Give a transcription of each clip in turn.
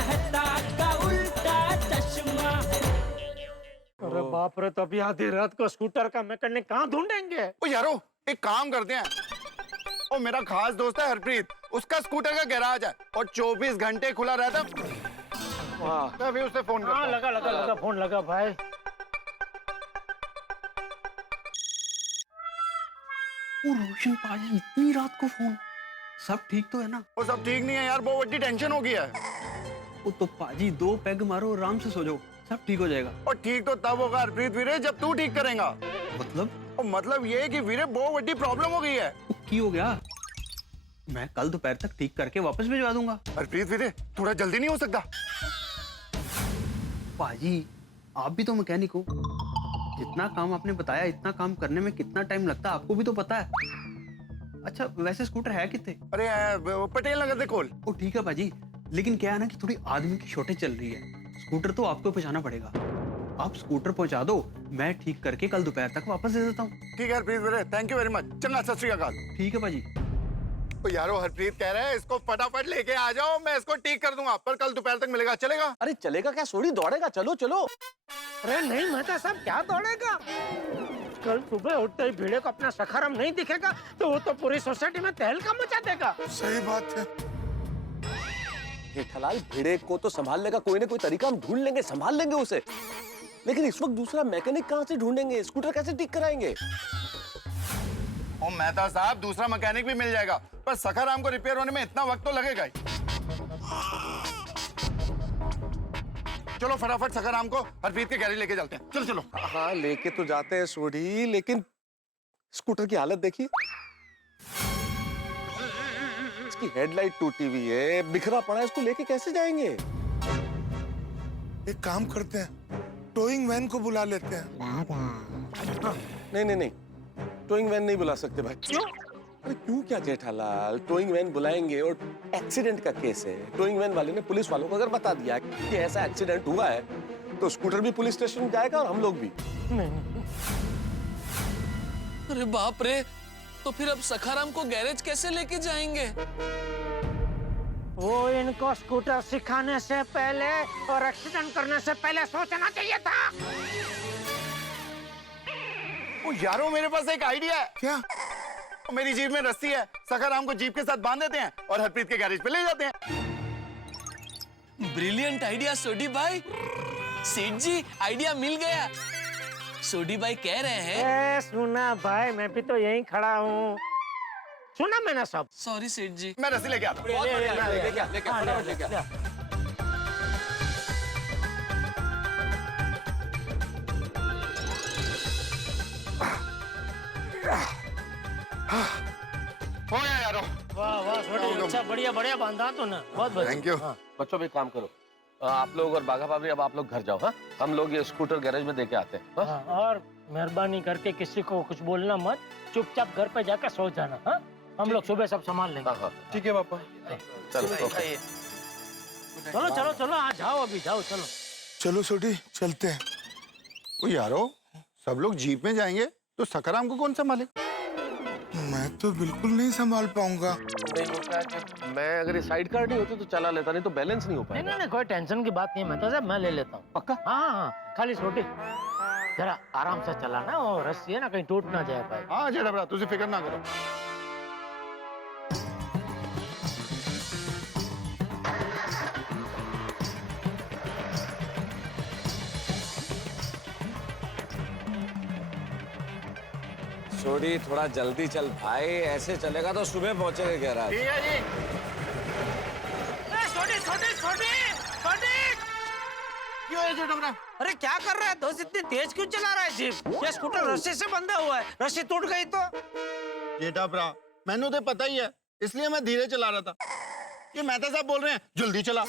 रहता का उल्टा चश्मा। अरे बाप रे, तो अभी आधी रात को स्कूटर का मैकेनिक कहाँ ढूंढेंगे? ओ यारो, एक काम करते हैं, और मेरा खास दोस्त है हरप्रीत, उसका स्कूटर का गैराज है और 24 घंटे खुला रहता है। वाह, मैं अभी उससे फोन करता हूं। लगा फोन लगा भाई। ओ रोशन पाजी, इतनी रात को फोन? सब ठीक तो है ना? वो सब ठीक नहीं है यार, बहुत बड़ी टेंशन हो गया है। ओ तो पाजी 2 पैग मारो, आराम से सो जाओ, सब ठीक हो जाएगा। और ठीक तो तब होगा हरप्रीत वीरे, जब तू ठीक करेगा। मतलब? और मतलब ये है कि वीरे बहुत बड़ी प्रॉब्लम हो गई है। की हो गया? मैं कल दोपहर तक ठीक करके वापस भिजवा दूंगा। हरप्रीत वीरे, थोड़ा जल्दी नहीं हो सकता? पाजी आप भी तो मैकेनिक हो, जितना काम आपने बताया इतना काम करने में कितना टाइम लगता है आपको भी तो पता है। अच्छा वैसे स्कूटर है कितने? अरे वो पटेल नगर से खोल। ओ ठीक है पाजी, लेकिन क्या है ना कि थोड़ी आदमी की शॉर्टेज चल रही है, स्कूटर तो आपको पहुंचाना पड़ेगा। आप स्कूटर पहुंचा दो, मैं ठीक करके कल दोपहर तक वापस दे देता हूँ। ठीक है हरप्रीत वीरे, थैंक यू वेरी मच। चंगा, सत श्री अकाल। ठीक है पाजी। तो यारो हरप्रीत कह रहा है इसको फटाफट लेके आ जाओ, मैं इसको ठीक कर दूंगा, पर कल दोपहर तक मिलेगा, चलेगा? अरे चलेगा क्या, सोडी दौड़ेगा, चलो चलो। अरे नहीं मेहता साहब, क्या दौड़ेगा? कल सुबह उठते ही भिड़े को अपना सखाराम नहीं दिखेगा तो वो तो पूरी सोसाइटी में तहलका मचा देगा। सही बात है। जेठालाल, भिड़े को तो संभालने का कोई ना कोई तरीका हम ढूंढ लेंगे, संभाल लेंगे उसे। लेकिन इस वक्त दूसरा मैकेनिक कहाँ से ढूंढेंगे, स्कूटर कैसे ठीक कराएंगे? और मेहता साहब, दूसरा मैकेनिक भी मिल जाएगा, पर सखाराम को रिपेयर होने में इतना वक्त तो लगेगा ही। चलो फटाफट सखाराम को हरप्रीत के गैरेज लेके चलते हैं। चलो चलो। हाँ लेके तो जाते हैं सोडी, लेकिन स्कूटर की हालत देखिए, इसकी हेडलाइट टूटी हुई है, बिखरा पड़ा है, इसको लेके कैसे जाएंगे? एक काम करते हैं, टोइंग वैन को बुला लेते हैं। नहीं नहीं नहीं, टोइंग वैन नहीं बुला सकते भाई। क्यों? अरे क्यों क्या जेठालाल, टोइंग वैन बुलाएंगे और एक्सीडेंट का केस है, टोइंग वैन वाले ने पुलिस वालों को अगर बता दिया कि ऐसा एक्सीडेंट हुआ है तो स्कूटर भी पुलिस स्टेशन जाएगा और हम लोग भी। अरे बाप रे, तो फिर अब सखाराम को गैरेज कैसे लेके जाएंगे? वो इनको स्कूटर सिखाने से पहले और एक्सीडेंट करने से पहले सोचना चाहिए था। ओ यारो, मेरे पास एक आइडिया है। क्या? मेरी जीप में रस्सी है, सखाराम को जीप के साथ बांध देते हैं और हरप्रीत के गैरेज पे ले जाते हैं। ब्रिलियंट आइडिया सोडी भाई। सेठ जी, आइडिया मिल गया। सोडी भाई कह रहे हैं। सुना भाई, मैं भी तो यहीं खड़ा हूँ। सुना मैंने सब। सॉरी सेठ जी। मैं रस्सी लेके आता हूँ। हो गया यारो। वाह वाह छोटे, अच्छा बढ़िया बढ़िया बांधा तो ना, बहुत बढ़िया। Thank you. बच्चों भी एक काम करो, आप लोग और बाघा भाभी अब आप लोग घर जाओ। हाँ, हम लोग ये स्कूटर गैरेज में देके आते हैं। हाँ, और मेहरबानी करके किसी को कुछ बोलना मत, चुपचाप घर पे जाकर सो जाना। हाँ, हम लोग सुबह सब संभाल लेंगे। हाँ, ठीक है पापा। चलो ओके। चलो चलो चलो, हाँ जाओ, अभी जाओ, चलो। चलो छोटी, चलते हैं। ओ यारो, सब लोग जीप में जाएंगे तो सखाराम को कौन संभालेगा? मैं तो बिल्कुल नहीं संभाल पाऊंगा। नहीं होता है कि मैं अगर ये साइड कार नहीं होती तो चला लेता, नहीं तो बैलेंस नहीं हो नहीं पाएगा। नहीं नहीं, कोई टेंशन की बात नहीं है, मैं तो साहब मैं ले लेता हूँ। पक्का? हाँ हाँ, खाली छोटी जरा आराम से चलाना, और रस्सी है ना कहीं टूट ना जाए भाई। हाँ जेठा, तुझे फिक्र ना करो। सोडी थोड़ा जल्दी चल भाई, ऐसे चलेगा तो सुबह पहुंचेंगे गैराज। ठीक है जी। छोटी छोटी छोटी छोटी, क्यों है जेठा? अरे क्या कर रहा है दोस्त, इतनी तेज क्यों चला रहा है जीप? ये स्कूटर रस्सी से बंधा हुआ है, रस्सी टूट गई तो? जेठा भरा, मैंने तो पता ही है, इसलिए मैं धीरे चला रहा था। ये मेहता साहब बोल रहे हैं जल्दी चला।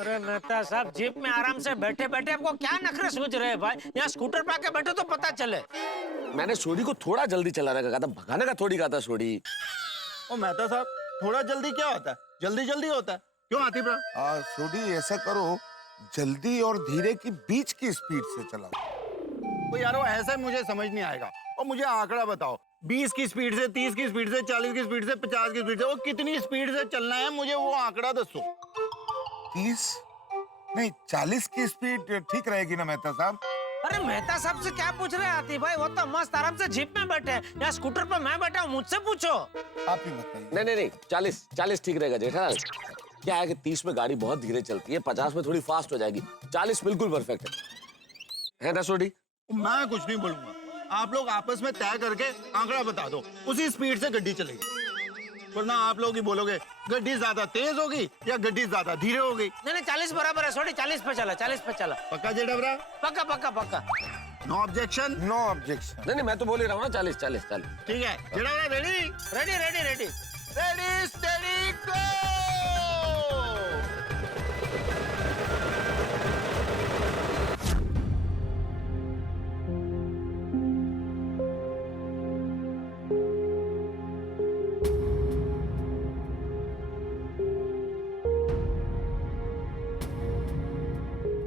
अरे मेहता साहब, जीप में आराम से बैठे बैठे आपको क्या नखरे सूझ रहे हैं भाई? यहाँ स्कूटर पे आके बैठो तो पता चले। मैंने सोडी को थोड़ा जल्दी चलाने का कहा था, भगाने का थोड़ी कहा था सोडी। ओ मेहता साहब, थोड़ा जल्दी क्या होता है, जल्दी जल्दी होता है। क्यों आतिफ भरा? छोटी ऐसा करो, जल्दी और धीरे की बीच की स्पीड से चलाओ। तो यारो ऐसा मुझे समझ नहीं आएगा, और मुझे आंकड़ा बताओ, 20 की स्पीड से, 30 की स्पीड से, 40 की स्पीड से, 50 की स्पीड से, वो कितनी स्पीड से चलना है, मुझे वो आंकड़ा दसो। 30, नहीं 40 की स्पीड ठीक रहेगी ना मेहता साहब? अरे मेहता साहब से क्या पूछ रहे हैं आतिफ भाई? वो तो मस्त आराम से जीप में बैठे हैं, या स्कूटर पर मैं बैठा हूँ, मुझसे पूछो। आप ही बताइए। नहीं नहीं नहीं 40 ठीक रहेगा जेठालाल। क्या है कि 30 में गाड़ी बहुत धीरे चलती है, 50 में थोड़ी फास्ट हो जाएगी, 40 बिल्कुल परफेक्ट है ना सोडी? मैं कुछ नहीं बोलूंगा, आप लोग आपस में तय करके आंकड़ा बता दो, उसी स्पीड से गड्डी चलेगी। वरना आप लोग ही बोलोगे गड्डी ज्यादा तेज होगी या गड्डी ज्यादा धीरे होगी। नहीं 40 बराबर है सोडी, 40 पे चला, 40 पे चला। पक्का जेठा? पक्का पक्का पक्का। No objection? No objection. नहीं नहीं मैं तो बोल ही रहा हूँ ना 40 ठीक है Jetha, ready? Ready ready ready. Ready steady go!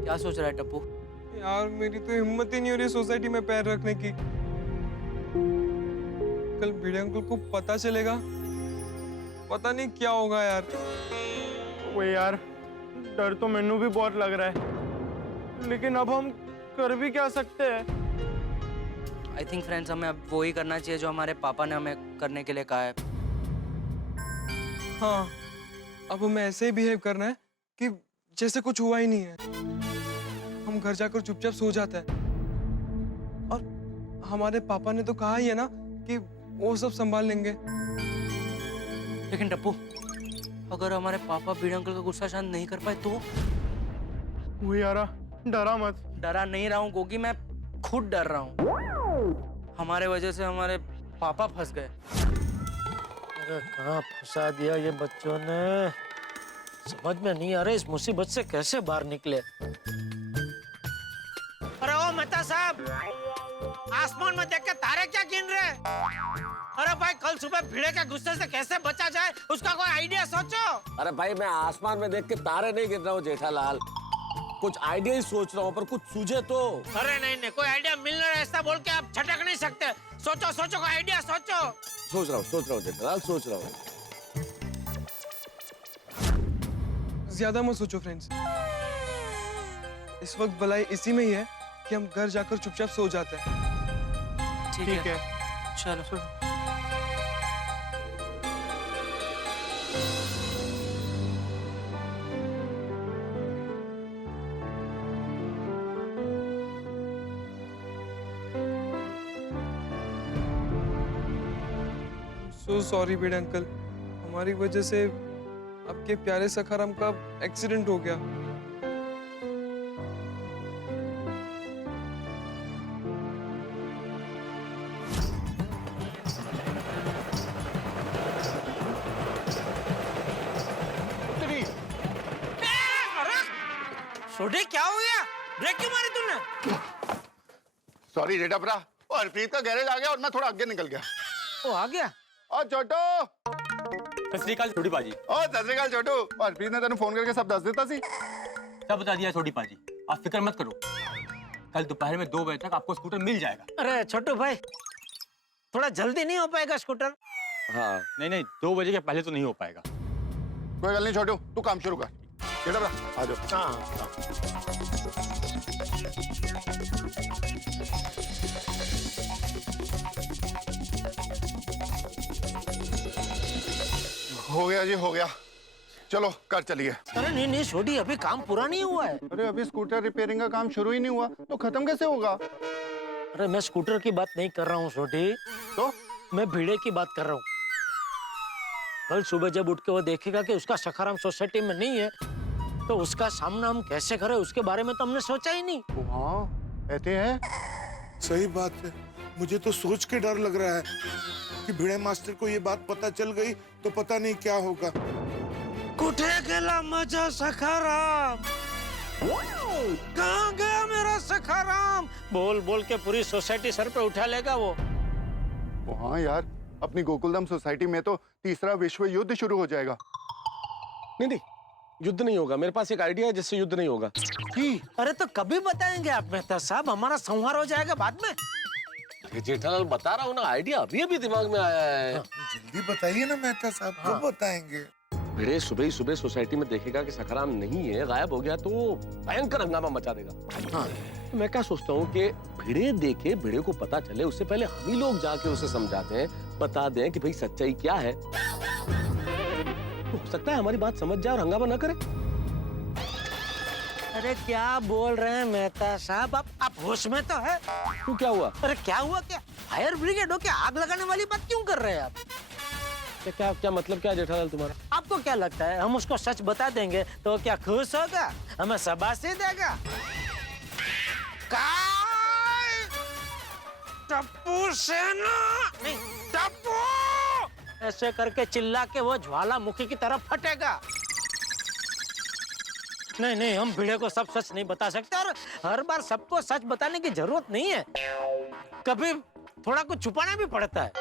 क्या सोच रहा है टप्पू? यार मेरी तो हिम्मत ही नहीं हो रही सोसाइटी में पैर रखने की। कल भिड़े अंकल को पता चलेगा, पता नहीं क्या होगा यार। वो यार डर तो मैनू भी बहुत लग रहा है, लेकिन अब हम कर भी क्या सकते हैं? आई थिंक फ्रेंड्स हमें अब वो ही करना चाहिए जो हमारे पापा ने हमें करने के लिए कहा है। हाँ, अब हमें ऐसे ही बिहेव करना है कि जैसे कुछ हुआ ही नहीं है। हम घर जाकर चुपचाप सो जाते हैं, और हमारे पापा ने तो कहा ही है ना कि वो सब संभाल लेंगे। लेकिन टप्पू, अगर हमारे पापा भिड़े अंकल का गुस्सा शांत नहीं कर पाए तो? वो यारा डरा मत। डरा नहीं रहा हूँ गोगी, मैं खुद डर रहा हूँ। हमारे वजह से हमारे पापा फंस गए। अरे कहाँ फंसा दिया ये बच्चों ने, समझ में नहीं आ रहा इस मुसीबत से कैसे बाहर निकले। अरे ओ मेहता साहब, आसमान में देख के तारे क्या गिन रहे? अरे भाई कल सुबह भिड़े के गुस्से से कैसे बचा जाए, उसका कोई आइडिया सोचो। अरे भाई मैं आसमान में देख के तारे नहीं गिन रहा हूँ जेठालाल, कुछ आइडिया ही सोच रहा हूँ, पर कुछ सूझे तो। अरे नहीं कोई आइडिया मिल रहा है ऐसा बोल के आप छटक नहीं सकते। सोचो सोचो कोई आइडिया सोचो। सोच रहा हूँ जेठालाल, सोच रहा हूँ। ज्यादा मत सोचो फ्रेंड्स, इस वक्त भलाई इसी में ही है कि हम घर जाकर चुपचाप सो जाते हैं। ठीक है चलो। सो सॉरी भिड़े अंकल, हमारी वजह से आपके प्यारे सखाराम का एक्सीडेंट हो गया। छोटे क्या हो गया, ब्रेक क्यों मारी तुमने? सॉरी जेठा, और हरप्रीत का गैरेज आ गया और मैं थोड़ा आगे निकल गया। वो आ गया। और छोटू, सत श्री अकाल छोटी पाजी। और सत श्री अकाल छोटू, और हरप्रीत ने तेन फोन करके सब दस देता सी। सब बता दिया छोटी पाजी, आप फिक्र मत करो, कल दोपहर में 2 बजे तक आपको स्कूटर मिल जाएगा। अरे छोटू भाई, थोड़ा जल्दी नहीं हो पाएगा स्कूटर? हाँ नहीं 2 बजे के पहले तो नहीं हो पाएगा। कोई गल नहीं छोटू, तू काम शुरू कर। जेठा आ जाओ। हो गया जी, हो गया, चलो कर चलिए। अरे नहीं छोटी, अभी काम पूरा नहीं हुआ है। अरे अभी स्कूटर रिपेयरिंग का काम शुरू ही नहीं हुआ तो खत्म कैसे होगा? अरे मैं स्कूटर की बात नहीं कर रहा हूँ छोटी, तो मैं भिड़े की बात कर रहा हूँ। कल सुबह जब उठ के वो देखेगा कि उसका सखाराम सोसाइटी में नहीं है, तो उसका सामना हम कैसे करें उसके बारे में तो हमने सोचा ही नहीं। हाँ कहते हैं। सही बात है, मुझे तो सोच के डर लग रहा है कि भिड़े मास्टर को ये बात पता चल गई तो पता नहीं क्या होगा। कुठे गेला मजा सखाराम, कहाँ गया मेरा सखाराम? बोल बोल के पूरी सोसाइटी सर पे उठा लेगा वो। हाँ यार, अपनी गोकुलधाम सोसाइटी में तो तीसरा विश्व युद्ध शुरू हो जाएगा। नहीं युद्ध नहीं होगा, मेरे पास एक आइडिया है जिससे युद्ध नहीं होगा। अरे तो कभी बताएंगे आप मेहता साहब, हमारा संहार हो जाएगा बाद में। जेठालाल बता रहा हूँ ना, आइडिया अभी अभी दिमाग में आया है। जल्दी बताइए ना मेहता साहब, कब बताएंगे? भिड़े सुबह ही सुबह सोसाइटी में देखेगा कि सखाराम नहीं है, गायब हो गया, तो भयंकर हंगामा मचा देगा। हाँ, तो मैं क्या सोचता हूँ कि भिड़े देखे, भिड़े को पता चले, उससे पहले हम ही लोग जाके उसे समझाते हैं, बता दें कि भाई सच्चाई क्या है। तो हो सकता है हमारी बात समझ जाए और हंगामा ना करे। अरे क्या बोल रहे हैं मेहता साहब, आप होश में तो है? तो क्या हुआ? अरे क्या हुआ क्या? फायर ब्रिगेड हो क्या? आग लगाने वाली बात क्यों कर रहे हैं आप? क्या क्या मतलब क्या जेठालाल तुम्हारा? आपको क्या लगता है हम उसको सच बता देंगे तो क्या खुश होगा, हमें शाबाशी देगा? टप्पू सेना नहीं, टप्पू ऐसे करके चिल्ला के वो ज्वालामुखी की तरफ फटेगा। नहीं नहीं, हम भिड़े को सब सच नहीं बता सकते और हर बार सबको सच बताने की जरूरत नहीं है, कभी थोड़ा कुछ छुपाना भी पड़ता है।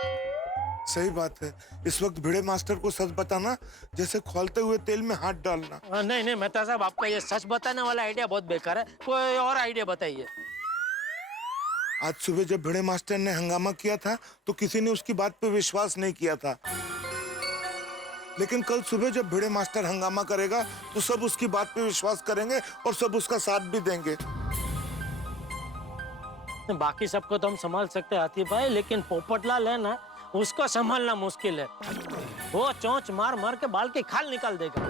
सही बात है, इस वक्त भिड़े मास्टर को सच बताना जैसे खौलते हुए तेल में हाथ डालना। नहीं नहीं मेहता साहब, आपका ये सच बताने वाला आइडिया बहुत बेकार है, कोई और आइडिया बताइए। आज सुबह जब भिड़े मास्टर ने हंगामा किया था तो किसी ने उसकी बात पे विश्वास नहीं किया था, लेकिन कल सुबह जब भिड़े मास्टर हंगामा करेगा तो सब उसकी बात पे विश्वास करेंगे और सब उसका साथ भी देंगे। बाकी सबको तो हम संभाल सकते हैं हाथी भाई, लेकिन पोपटलाल है ना, उसको संभालना मुश्किल है। वो चोंच मार मार के बाल की खाल निकाल देगा।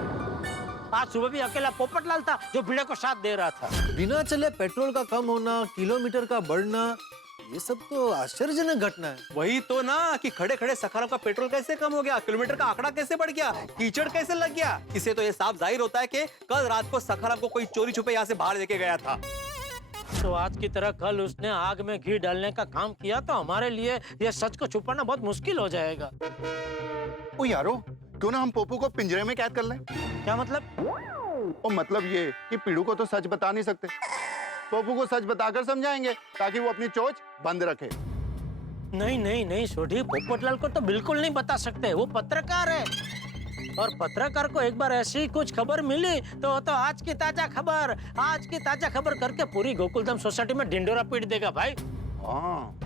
आज सुबह भी अकेला पोपटलाल था जो भिड़े को साथ दे रहा था। बिना चले पेट्रोल का कम होना, किलोमीटर का बढ़ना, ये सब तो आश्चर्यजनक घटना है। वही तो ना कि खड़े खड़े सखाराम का पेट्रोल कैसे कम हो गया, किलोमीटर का आंकड़ा कैसे बढ़ गया, कीचड़ कैसे लग गया। इससे तो ये साफ जाहिर होता है कि कल रात को सखाराम को कोई चोरी छुपे यहाँ से बाहर लेके गया था। तो आज की तरह कल उसने आग में घी डालने का काम किया तो हमारे लिए ये सच को छुपाना बहुत मुश्किल हो जाएगा। ओ यारो, क्यों ना हम पोपू को पिंजरे में कैद कर लें? क्या मतलब? ओ मतलब ये कि पीड़ू को तो सच बता नहीं सकते, पोपू को सच बताकर समझाएंगे ताकि वो अपनी चोंच बंद रखे। नहीं नहीं नहीं सोढ़ी, पोपटलाल को तो बिल्कुल नहीं बता सकते, वो पत्रकार है और पत्रकार को एक बार ऐसी कुछ खबर मिली तो आज की ताजा खबर करके पूरी गोकुलधाम सोसाइटी में ढिंडोरा पीट देगा भाई। हाँ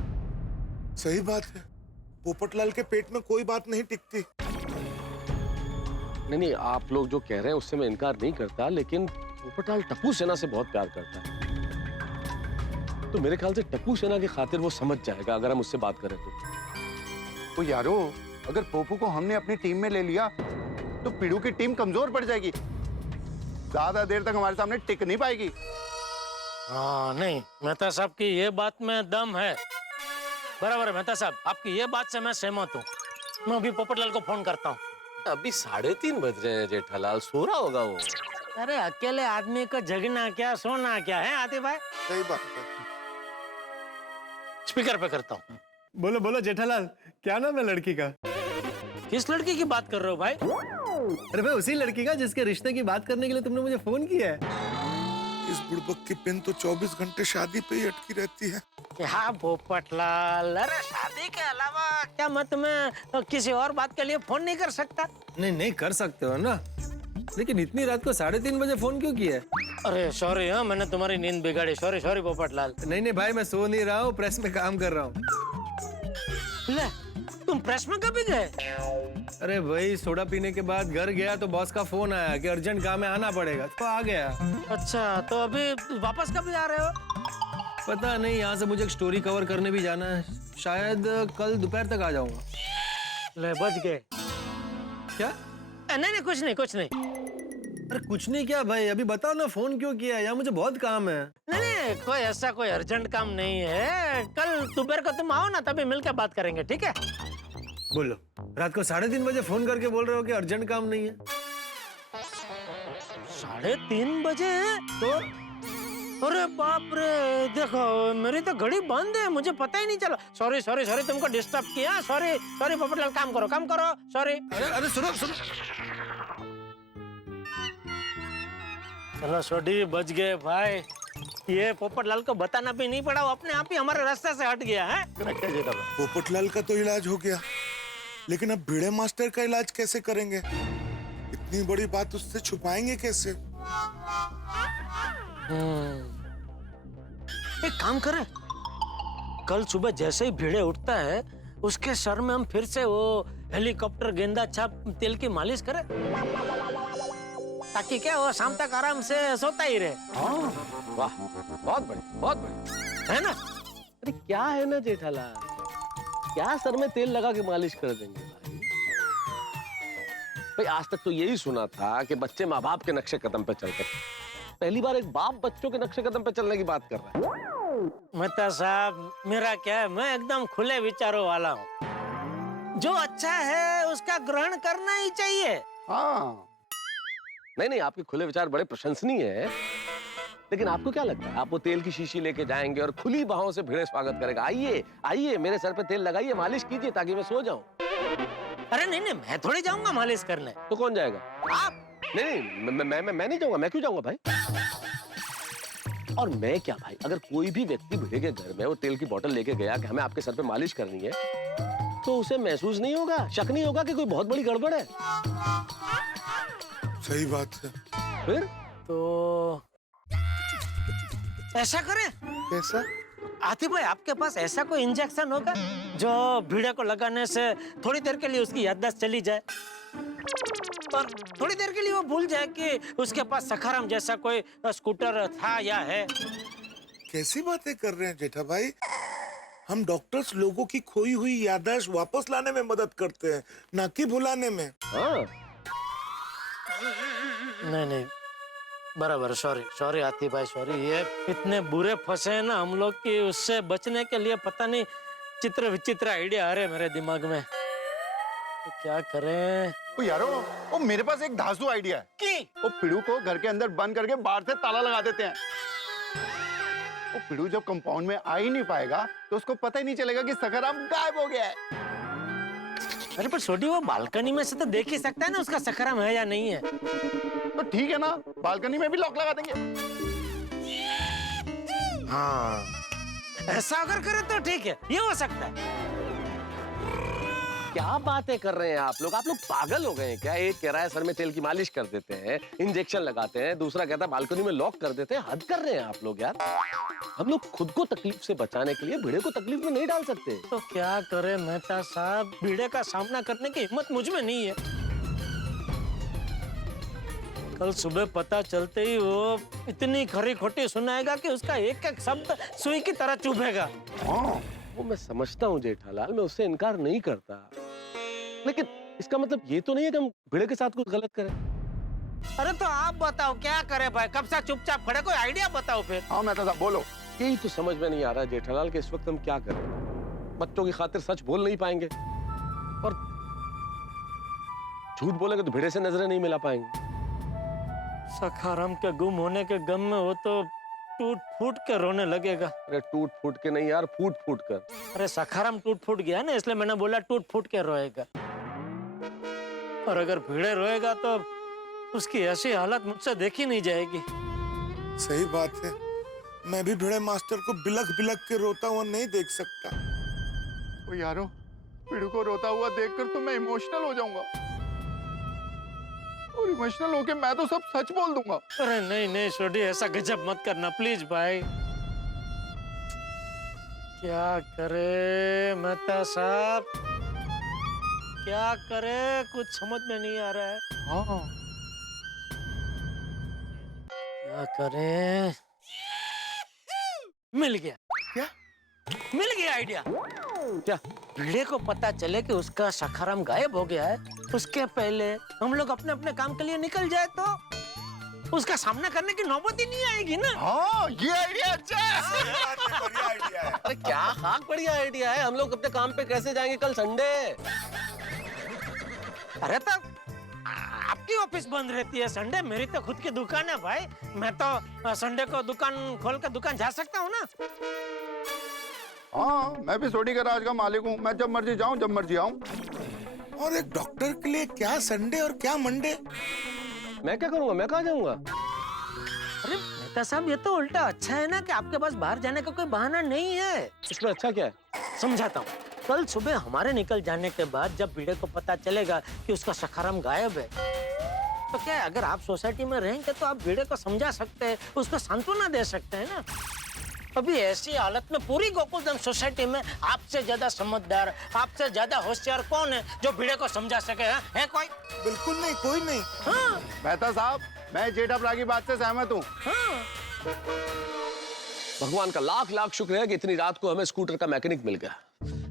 सही बात है, पोपटलाल के पेट में कोई बात नहीं टिकती। नहीं नहीं, आप लोग जो कह रहे हैं उससे मैं इनकार नहीं करता, लेकिन पोपटलाल टप्पू सेना से बहुत प्यार करता है, तो मेरे ख्याल से टप्पू सेना की खातिर वो समझ जाएगा अगर हम उससे बात करें तो। ओ यारो, अगर पोपू को हमने अपनी टीम में ले लिया तो पीड़ू की टीम कमजोर पड़ जाएगी, ज्यादा देर तक हमारे सामने टिक नहीं पाएगी। हाँ नहीं, मेहता साहब की ये बात में दम है, बराबर है मेहता साहब, आपकी ये बात से मैं सहमत हूँ। मैं अभी पोपटलाल को फोन करता हूँ। अभी 3:30 बज रहे हैं जेठालाल, सो रहा होगा वो। अरे अकेले आदमी को जगना क्या सोना क्या है आते भाई। सही बात है। स्पीकर पे करता हूँ। बोलो बोलो जेठालाल, क्या नाम है लड़की का? किस लड़की की बात कर रहे हो भाई? अरे भाई उसी लड़की का जिसके रिश्ते की बात करने के लिए तुमने मुझे फोन किया है। इस बुड़बक की पिन तो 24 घंटे शादी पे ही अटकी रहती है। क्या पोपटलाल, अरे शादी के अलावा क्या मैं तुम्हें किसी और बात के लिए फोन नहीं कर सकता? नहीं नहीं कर सकते हो ना, लेकिन इतनी रात को 3:30 बजे फोन क्यों किया है? अरे सॉरी, हाँ मैंने तुम्हारी नींद बिगाड़ी, सॉरी सॉरी पोपटलाल। नहीं नहीं भाई, मैं सो नहीं रहा हूँ, प्रेस में काम कर रहा हूँ। ले, तुम प्रेस में कभी गए? अरे भाई सोडा पीने के बाद घर गया तो बॉस का फोन आया कि अर्जेंट काम है, आना पड़ेगा, तो आ गया। अच्छा, तो अभी वापस कभी आ रहे हो? पता नहीं, यहाँ से मुझे एक स्टोरी कवर करने भी जाना है, शायद कल दोपहर तक आ जाऊंगा। ले बच गए। क्या? नहीं नहीं कुछ नहीं कुछ नहीं। अरे कुछ नहीं क्या भाई, अभी बताओ ना फोन क्यों किया, यहाँ मुझे बहुत काम है। नहीं नहीं, कोई ऐसा कोई अर्जेंट काम नहीं है, कल दोपहर को तुम आओ ना, तभी मिलकर बात करेंगे, ठीक है? बोलो, रात को 3:30 बजे फोन करके बोल रहे हो कि अर्जेंट काम नहीं है? 3:30 बजे? तो अरे बाप रे, देखो मेरी तो घड़ी बंद है, मुझे पता ही नहीं चला। सॉरी सॉरी सॉरी, तुमको डिस्टर्ब किया, सॉरी सॉरी पोपटलाल, काम करो सॉरी। अरे सुनो सुनो, चलो सोडी बच गए भाई, ये पोपटलाल को बताना भी नहीं पड़ा, वो अपने आप ही हमारे रास्ते से हट गया है। पोपटलाल का तो इलाज हो गया, लेकिन अब भिड़े मास्टर का इलाज कैसे करेंगे? इतनी बड़ी बात उससे छुपाएंगे कैसे? एक काम करें, कल सुबह जैसे ही भिड़े उठता है उसके सर में हम फिर से वो हेलीकॉप्टर गेंदा छाप तेल की मालिश करें, ताकि क्या वो शाम तक आराम से सोता ही रहे। वाह, बहुत बढ़िया, बहुत बढ़िया। है ना? अरे क्या है ना जेठालाल, क्या सर में तेल लगा के मालिश कर देंगे भाई? भाई आज तक तो यही सुना था कि बच्चे माँ बाप के नक्शे कदम पे चलते, पहली बार एक बाप बच्चों के नक्शे कदम पे चलने की बात कर रहा है। मेहता साहब, मेरा क्या है, मैं एकदम खुले विचारों वाला हूँ। जो अच्छा है उसका ग्रहण करना ही चाहिए। हाँ, नहीं, आपके खुले विचार बड़े प्रशंसनीय हैं, लेकिन आपको क्या लगता है आप वो तेल की शीशी लेके जाएंगे और खुली बाहों से भिड़े स्वागत करेगा? आइए आइए, मेरे सर पे तेल लगाइए, मालिश कीजिए ताकि मैं सो जाऊं। अरे नहीं, मैं थोड़ी जाऊंगा मालिश करने। तो कौन जाएगा? आप। नहीं, मैं नहीं जाऊंगा। मैं क्यों जाऊंगा भाई? और मैं क्या भाई, अगर कोई भी व्यक्ति भिड़े के घर में वो तेल की बोतल लेके गया कि हमें आपके सर पे मालिश करनी है, तो उसे महसूस नहीं होगा, शक नहीं होगा कि कोई बहुत बड़ी गड़बड़ है? सही बात है। फिर तो ऐसा करें? कैसा? आतिफ भाई, आपके पास ऐसा कोई इंजेक्शन होगा जो भीड़े को लगाने से थोड़ी देर के लिए उसकी याददाश्त चली जाए और थोड़ी देर के लिए वो भूल जाए कि उसके पास सखाराम जैसा कोई स्कूटर था या है? कैसी बातें कर रहे हैं जेठा भाई? हम डॉक्टर्स लोगों की खोई हुई याददाश्त वापस लाने में मदद करते हैं, ना कि भुलाने में। हाँ, नहीं, बराबर। सॉरी आतिफ भाई, सॉरी। ये इतने बुरे फंसे हैं ना हम लोग कि उससे बचने के लिए पता नहीं चित्र विचित्र आइडिया आ रहे मेरे दिमाग में। तो क्या करें? ओ यारो, ओ मेरे पास एक धांसू आइडिया है। की? वो पिड़ू को घर के अंदर बंद करके बाहर से ताला लगा देते हैं। वो पिड़ू जब कंपाउंड में आ ही नहीं पाएगा तो उसको पता ही नहीं चलेगा कि सखाराम गायब हो गया है। अरे पर छोटी, वो बालकनी में से तो देख ही सकता है ना उसका सखाराम है या नहीं है। तो ठीक है ना, बालकनी में भी लॉक लगा देंगे। हाँ, ऐसा अगर करे तो ठीक है, ये हो सकता है। क्या बातें कर रहे हैं आप लोग पागल हो गए हैं क्या? एक कह रहा है सर में तेल की मालिश कर देते हैं, इंजेक्शन लगाते हैं, दूसरा कहता है बालकनी में लॉक कर देते हैं। हद कर रहे हैं आप लोग यार। हम लोग खुद को तकलीफ से बचाने के लिए भीड़े को तकलीफ में नहीं डाल सकते। तो क्या करे मेहता साहब, भीड़े का सामना करने की हिम्मत मुझ में नहीं है। कल सुबह पता चलते ही वो इतनी खरी खोटी सुनाएगा कि उसका एक एक शब्द सुई की तरह चुभेगा। वो मैं समझता हूँ जेठालाल, मैं उससे इनकार नहीं करता, लेकिन इसका मतलब ये तो नहीं है कि हम भिड़े के साथ कुछ गलत करें। अरे तो आप बताओ क्या करे भाई, कब से चुपचाप खड़े, कोई आइडिया बताओ फिर। हाँ मेहता साहब बोलो। यही तो समझ में नहीं आ रहा जेठालाल कि इस वक्त हम क्या करें। बच्चों की खातिर सच बोल नहीं पाएंगे और झूठ बोलेंगे तो भिड़े से नजरें नहीं मिला पाएंगे। सखाराम के गुम होने के गम में वो तो टूट फूट के रोने लगेगा। अरे टूट फूट के नहीं यार, फूट फूट कर। अरे सखाराम टूट फूट गया ना, इसलिए मैंने बोला टूट फूट के रोएगा। और अगर भीड़े रोएगा तो उसकी ऐसी हालत मुझसे देखी नहीं जाएगी। सही बात है। मैं भी भिड़े मास्टर को बिलख बिलख के रोता हुआ नहीं देख सकता। ओ यारो, पिड़ू को रोता हुआ देखकर तो मैं इमोशनल हो जाऊंगा और इमोशनल होके मैं तो सब सच बोल दूंगा। अरे नहीं छोटी, ऐसा गजब मत करना प्लीज भाई। क्या करे मेहता साहब, क्या करे, कुछ समझ में नहीं आ रहा है। हाँ, क्या करे? मिल गया। क्या? मिल गया आइडिया। क्या? भीड़े को पता चले कि उसका सखाराम गायब हो गया है, उसके पहले हम लोग अपने अपने काम के लिए निकल जाए तो उसका सामना करने की नौबत ही नहीं आएगी ना। हाँ, ये आइडिया अच्छा है। बढ़िया आइडिया है। अरे क्या हाक बढ़िया आइडिया है। हम लोग अपने काम पे कैसे जाएंगे कल संडे? अरे तो आपकी ऑफिस बंद रहती है संडे, मेरी तो खुद की दुकान है भाई। मैं तो संडे को दुकान खोल कर दुकान जा सकता हूँ ना। हाँ, मैं भी सोडी गैराज का मालिक हूँ। मैं जब मर्जी जाऊँ, जब मर्जी आऊँ। और एक डॉक्टर के लिए क्या संडे और क्या मंडे? मैं क्या करूंगा, मैं कहाँ जाऊंगा? अरे मेहता साहब, ये तो उल्टा अच्छा है ना कि आपके पास बाहर जाने का कोई बहाना नहीं है। इसमें अच्छा क्या है? समझाता हूँ। कल सुबह हमारे निकल जाने के बाद जब भीड़े को पता चलेगा कि उसका सखाराम गायब है, तो क्या है, अगर आप सोसाइटी में रहेंगे तो आप भीड़े को समझा सकते हैं, उसको सांत्वना दे सकते हैं ना। अभी ऐसी हालत में पूरी गोकुलधाम सोसाइटी में आपसे ज्यादा समझदार, आपसे ज्यादा होशियार कौन है जो भिड़े को समझा सके? है कोई? बिल्कुल नहीं, कोई नहीं। हाँ, मेहता साहब, मैं जेठाप्रा की बात से सहमत हूँ। हाँ। भगवान का लाख लाख शुक्र है कि इतनी रात को हमें स्कूटर का मैकेनिक मिल गया।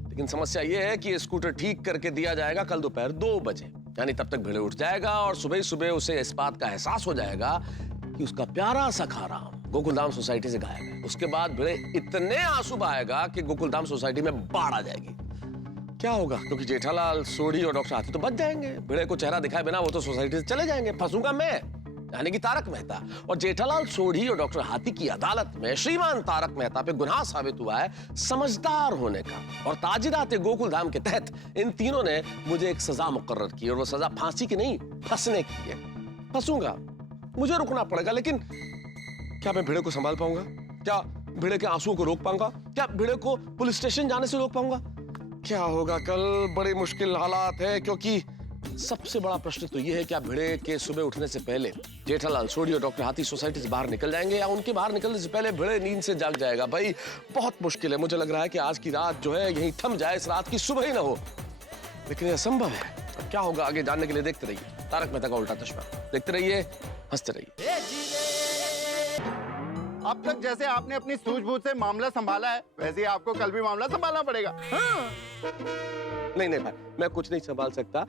लेकिन समस्या यह है कि ये स्कूटर ठीक करके दिया जाएगा कल दोपहर 2 बजे, यानी तब तक भिड़े उठ जाएगा और सुबह सुबह उसे इस बात का एहसास हो जाएगा कि उसका प्यारा सा खाराम गोकुलधाम सोसाइटी से गायब है। उसके बाद भिड़े इतने आंसू बहाएगा कि गोकुलधाम सोसाइटी में बाढ़ आ जाएगी। क्या होगा? क्योंकि जेठालाल, सोढ़ी और डॉक्टर हाथी तो बच जाएंगे। भिड़े को चेहरा दिखाए बिना वो तो सोसाइटी से चले जाएंगे। फंसूंगा मैं, यानी कि तारक मेहता। और जेठालाल, सोढ़ी और डॉक्टर हाथी की अदालत में श्रीमान तारक मेहता पे गुनाह साबित हुआ है समझदार होने का। और ताजिराते गोकुलधाम के तहत इन तीनों ने मुझे एक सजा मुकर्रर की, और वो सजा फांसी की नहीं, फंसने की है। फंसूंगा, मुझे रुकना पड़ेगा, लेकिन क्या मैं भिड़े को संभाल पाऊंगा? क्या भिड़े के आंसुओं को रोक पाऊंगा? क्या भिड़े को पुलिस स्टेशन जाने से रोक पाऊंगा? क्या होगा कल? बड़ी मुश्किल हालात है, क्योंकि सबसे बड़ा प्रश्न तो यह है कि भिड़े के सुबह उठने से पहले जेठालाल, सोढ़ी और डॉक्टर हाथी सोसाइटी से बाहर निकल जाएंगे, या उनके बाहर निकलने से पहले भिड़े नींद से जाग जाएगा। भाई बहुत मुश्किल है। मुझे लग रहा है कि आज की रात जो है यहीं थम जाए, इस रात की सुबह ही ना हो, लेकिन यह असंभव है। अब क्या होगा आगे जानने के लिए देखते रहिए तारक मेहता का उल्टा चश्मा। देखते रहिए, हंसते रहिए। अब तक जैसे आपने अपनी सूझबूझ से मामला संभाला है, वैसे ही आपको कल भी मामला संभालना पड़ेगा। नहीं नहीं भाई, मैं कुछ नहीं संभाल सकता।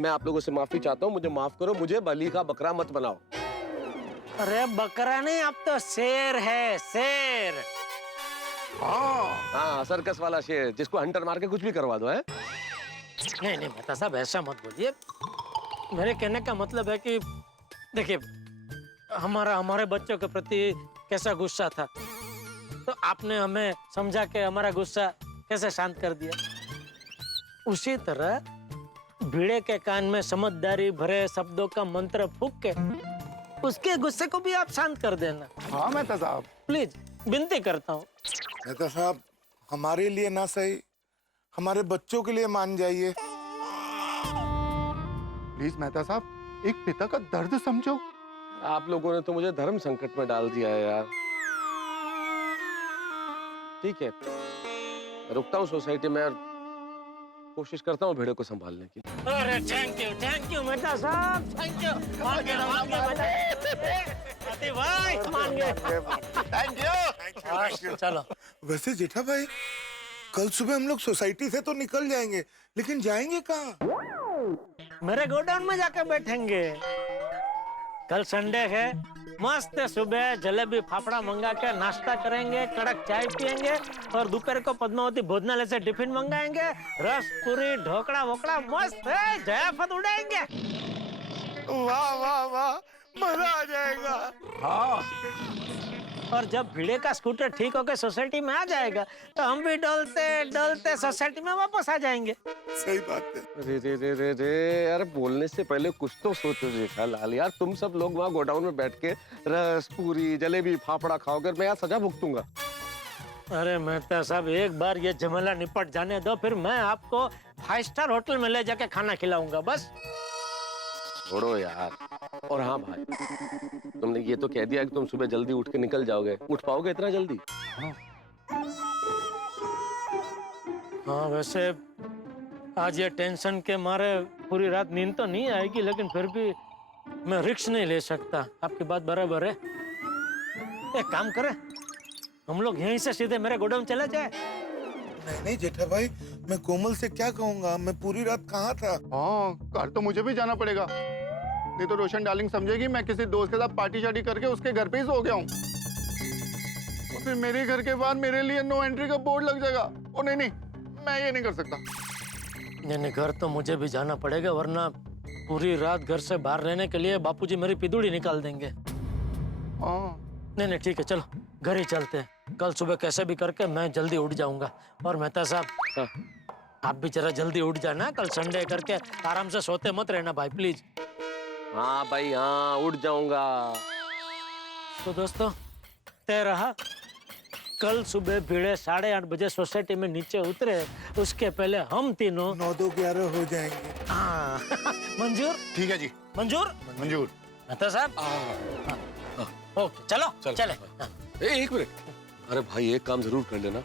मैं आप लोगों से माफी चाहता हूँ, मुझे माफ करो। मुझे बलि का बकरा मत बनाओ। अरे बकरा नहीं, अब तो शेर है, शेर। हाँ, सर्कस वाला शेर, जिसको हंटर मार के कुछ भी करवा दो है। नहीं नहीं मेहता साहब, ऐसा मत बोलिए। मेरे कहने का मतलब है कि देखिए, हमारे बच्चों के प्रति कैसा गुस्सा था, तो आपने हमें समझा के हमारा गुस्सा कैसे शांत कर दिया। उसी तरह भिड़े के कान में समझदारी भरे शब्दों का मंत्र फूंक के उसके गुस्से को भी आप शांत कर देना। हाँ मेहता साहब, प्लीज, विनती करता हूँ। मेहता साहब, हमारे लिए ना सही, हमारे बच्चों के लिए मान जाइए। प्लीज मेहता साहब, एक पिता का दर्द समझो। आप लोगों ने तो मुझे धर्म संकट में डाल दिया है यार। ठीक है, रुकता हूँ सोसाइटी में और कोशिश करता हूँ भिड़े को संभालने की। अरे थैंक यू मेहता साहब, थैंक यू। मान गए भाई, मान गए। Thank you. चलो। वैसे जेठा भाई, कल सुबह हम लोग सोसाइटी से तो निकल जाएंगे, लेकिन जाएंगे कहाँ? मेरे गोडाउन में जाकर बैठेंगे। कल संडे है, मस्त सुबह जलेबी फाफड़ा मंगा के नाश्ता करेंगे, कड़क चाय पियेंगे, और दोपहर को पद्मावती भोजनालय से टिफिन मंगाएंगे, रस पूरी ढोकड़ा वोकड़ा मस्त है, जयफत उड़ाएंगे। वाह वाह वाह, मजा आ जाएगा। हाँ, और जब भिड़े का स्कूटर ठीक होकर सोसाइटी में आ जाएगा, तो हम भी डोलते डोलते सोसाइटी में वापस आ जाएंगे। सही बात है। रे यार, बोलने से पहले कुछ तो सोचो जेठालाल यार। तुम सब लोग वहाँ गोडाउन में बैठ के रस पूरी जलेबी फाफड़ा खाओगे, मैं यहाँ सजा भुगतूंगा। अरे मेहता साहब, एक बार ये झमेला निपट जाने दो, फिर मैं आपको 5 स्टार होटल में ले जाके खाना खिलाऊंगा। बस छोड़ो यार। और हाँ भाई, तुमने ये तो कह दिया कि तुम सुबह जल्दी उठ के निकल जाओगे। उठ पाओगे इतना जल्दी? हाँ, वैसे आज ये टेंशन के मारे पूरी रात नींद तो नहीं आएगी, लेकिन फिर भी मैं रिस्क नहीं ले सकता। आपकी बात बराबर है। एक काम करें, हम लोग यहीं से सीधे मेरे गोडाउन चले जाए। नहीं नहीं जेठा भाई, मैं कोमल से क्या कहूँगा? मैं पूरी रात कहाँ था? हाँ, कल तो मुझे भी जाना पड़ेगा, नहीं तो रोशन डार्लिंग समझेगी मैं किसी दोस्त के साथ पार्टी शार्टी करके उसके घर पे ही सो गया हूँ। और फिर मेरे घर के बाद मेरे लिए नो एंट्री का बोर्ड लग जाएगा। ओ नहीं नहीं, मैं ये नहीं कर सकता। नहीं, घर तो मुझे भी जाना पड़ेगा, वरना पूरी रात घर से बाहर रहने के लिए बापूजी मेरी पिदुड़ी निकाल देंगे। हाँ, नहीं ठीक है, चलो घर ही चलते हैं। कल सुबह कैसे भी करके मैं जल्दी उठ जाऊंगा। और मेहता साहब, आप भी जरा जल्दी उठ जाना, कल संडे करके आराम से सोते मत रहना भाई, प्लीज। हाँ भाई, हाँ उठ जाऊंगा। तो दोस्तों, तय रहा, कल सुबह भिड़े 8:30 बजे सोसाइटी में नीचे उतरे, उसके पहले हम तीनों 9-2-11 हो जाएंगे। हाँ मंजूर? ठीक है जी, मंजूर? मंजूर। मेहता साहब, ओके, चलो चले। एक मिनट, अरे भाई एक काम जरूर कर लेना,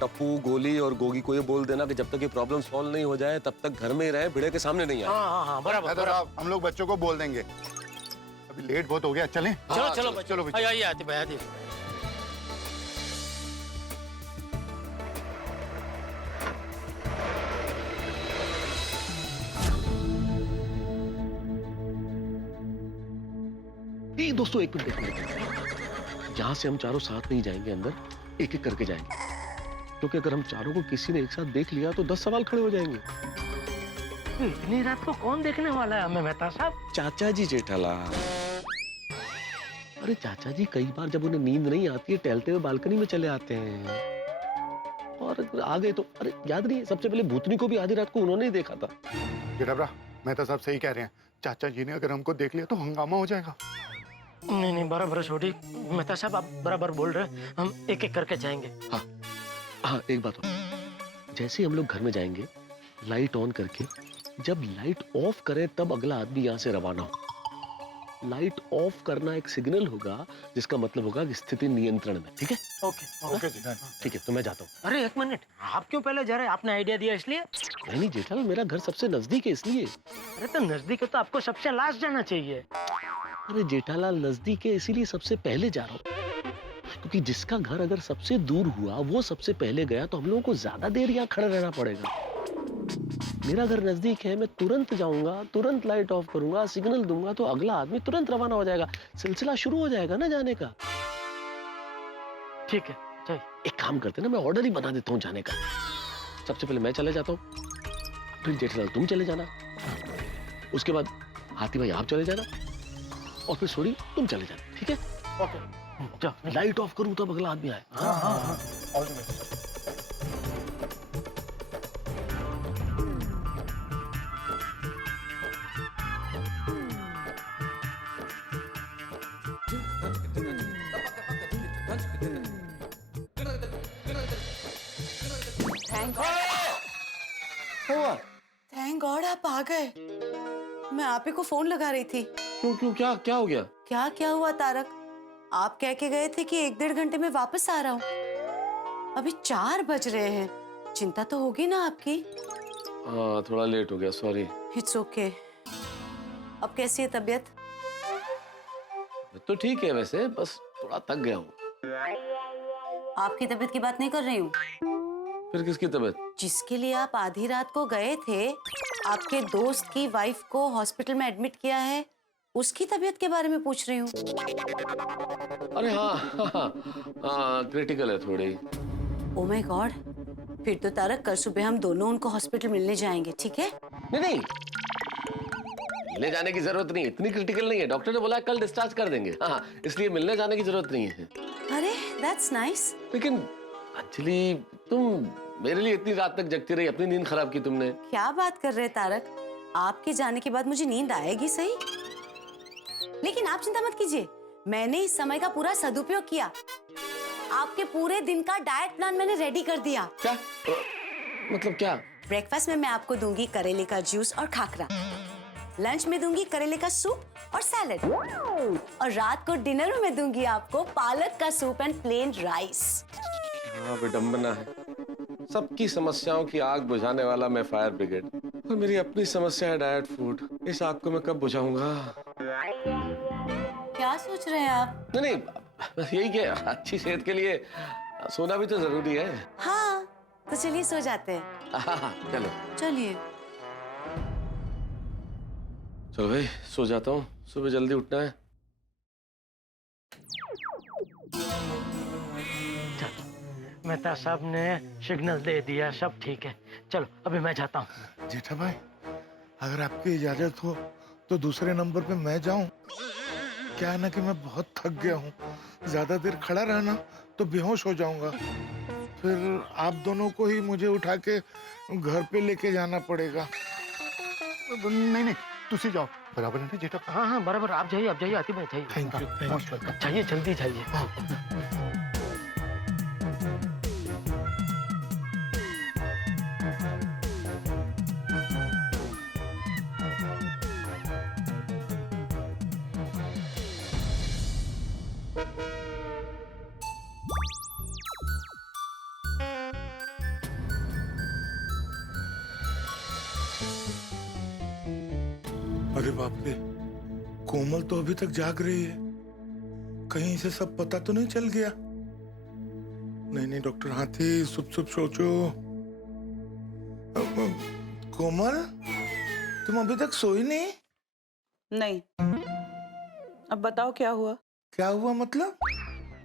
टप्पू, गोली और गोगी को ये बोल देना कि जब तक ये प्रॉब्लम सॉल्व नहीं हो जाए तब तक घर में ही रहे, भिड़े के सामने नहीं आए। हाँ बराबर तो बराबर। हम लोग बच्चों को बोल देंगे। अभी लेट बहुत हो गया, चलें? चलो चलो चलो चलो बच्चों। आइए आतिफ भाई आतिफ। दोस्तों एक मिनट, यहाँ से हम चारों साथ नहीं जाएंगे अंदर, एक एक करके जाएंगे, क्योंकि अगर हम चारों को किसी ने एक साथ देख लिया तो 10 सवाल खड़े हो जाएंगे। इतनी रात को कौन देखने वाला है हमें मेहता साहब? चाचा जी जेठालाल। अरे चाचा जी कई बार जब उन्हें नींद नहीं आती है टहलते हुए बालकनी में चले आते हैं, और आ गए तो अरे याद नहीं है, सबसे पहले भूतनी को भी आधी रात को उन्होंने ही देखा था। जेठाब्रा, मेहता साहब सही कह रहे हैं। चाचा जी ने अगर हमको देख लिया तो हंगामा हो जाएगा। नहीं बराबर है छोटी, मेहता साहब आप बराबर बोल रहे हैं, हम एक एक करके जाएंगे। हाँ एक बात और, जैसे ही हम लोग घर में जाएंगे लाइट ऑन करके, जब लाइट ऑफ करें तब अगला आदमी यहाँ से रवाना हो। लाइट ऑफ करना एक सिग्नल होगा जिसका मतलब होगा कि स्थिति नियंत्रण में। ठीक है? ओके जी। ठीक है, तो मैं जाता हूँ। अरे एक मिनट, आप क्यों पहले जा रहे हैं? आपने आइडिया दिया इसलिए? नहीं जेठालाल, मेरा घर सबसे नजदीक है इसलिए। अरे तो नजदीक है तो आपको सबसे लास्ट जाना चाहिए। अरे जेठालाल नजदीक है इसीलिए सबसे पहले जा रहा हूँ, क्योंकि जिसका घर अगर सबसे दूर हुआ वो सबसे पहले गया तो हम लोगों को ज्यादा देर यहाँ खड़ा रहना पड़ेगा। मेरा घर नजदीक है, मैं तुरंत जाऊंगा, तुरंत लाइट ऑफ करूंगा, सिग्नल दूंगा तो अगला आदमी तुरंत रवाना हो जाएगा, सिलसिला शुरू हो जाएगा ना जाने का। ठीक है चलिए। एक काम करते ना, मैं ऑर्डर ही बना देता हूँ जाने का। सबसे पहले मैं चले जाता हूँ, फिर जेठालाल तुम चले जाना, उसके बाद हाथी भाई आप चले जाना, और फिर सोरी तुम चले जाना। ठीक है? ओके जाओ। लाइट ऑफ करूँ तब अगला आदमी आए। हाँ। थैंक गॉड आप आ गए। मैं आप ही को फोन लगा रही थी। क्यों क्या हो गया? क्या हुआ तारक? आप कह के गए थे कि 1-1.5 घंटे में वापस आ रहा हूँ। अभी 4 बज रहे हैं, चिंता तो होगी ना आपकी? हाँ थोड़ा लेट हो गया, सॉरी। It's okay. अब कैसी है तबीयत? तो ठीक है वैसे, बस थोड़ा थक गया हूँ। आपकी तबीयत की बात नहीं कर रही हूँ। फिर किसकी तबीयत? जिसके लिए आप आधी रात को गए थे, आपके दोस्त की वाइफ को हॉस्पिटल में एडमिट किया है, उसकी तबीयत के बारे में पूछ रही हूँ। अरे हाँ, क्रिटिकल है थोड़ी। ओह माय गॉड, फिर तो तारक कल सुबह हम दोनों उनको हॉस्पिटल मिलने जाएंगे, ठीक है? नहीं मिलने जाने की जरूरत नहीं है, इतनी क्रिटिकल नहीं है। डॉक्टर ने बोला कल डिस्चार्ज कर देंगे। हाँ इसलिए मिलने जाने की जरूरत नहीं है। अरे दैट्स नाइस। लेकिन अंजलि तुम मेरे लिए इतनी रात तक जगती रही, अपनी नींद खराब की तुमने। क्या बात कर रहे तारक, आपके जाने के बाद मुझे नींद आएगी सही, लेकिन आप चिंता मत कीजिए, मैंने इस समय का पूरा सदुपयोग किया। आपके पूरे दिन का डाइट प्लान मैंने रेडी कर दिया। क्या मतलब क्या? ब्रेकफास्ट में मैं आपको दूंगी करेले का जूस और खाकरा, लंच में दूंगी करेले का सूप और सैलेड, और रात को डिनर में मैं दूंगी आपको पालक का सूप एंड प्लेन राइस। हाँ विडम्बना है, सबकी समस्याओं की आग बुझाने वाला मैं फायर ब्रिगेड, और मेरी अपनी समस्या है डाइट फूड। इस आग को मैं कब बुझाऊंगा? क्या सोच रहे हैं आप? नहीं बस यही कि अच्छी सेहत के लिए सोना भी तो जरूरी है। हाँ तो चलिए सो जाते हैं। चलो चलिए चलो भाई सो जाता हूँ, सुबह जल्दी उठना है। मेहता साहब ने सिग्नल दे दिया, सब ठीक है। चलो अभी मैं जाता हूँ। जेठा भाई, अगर आपकी इजाजत हो तो दूसरे नंबर पे मैं जाऊं? क्या है ना कि मैं बहुत थक गया हूँ, ज्यादा देर खड़ा रहना तो बेहोश हो जाऊंगा, फिर आप दोनों को ही मुझे उठा के घर पे लेके जाना पड़ेगा। नहीं तुसी जाओ, बराबर है ना जेठा? हाँ बराबर, आप जाइए आतिफ भाई जाइए। Thank you. जाइए जल्दी जाइए। बाप रे, कोमल तो अभी तक जाग रही है। कहीं इसे सब पता तो नहीं चल गया? नहीं डॉक्टर हाथी, सुप सोचो। कोमल, तुम अभी तक सोई नहीं? नहीं। अब बताओ क्या हुआ? क्या हुआ मतलब?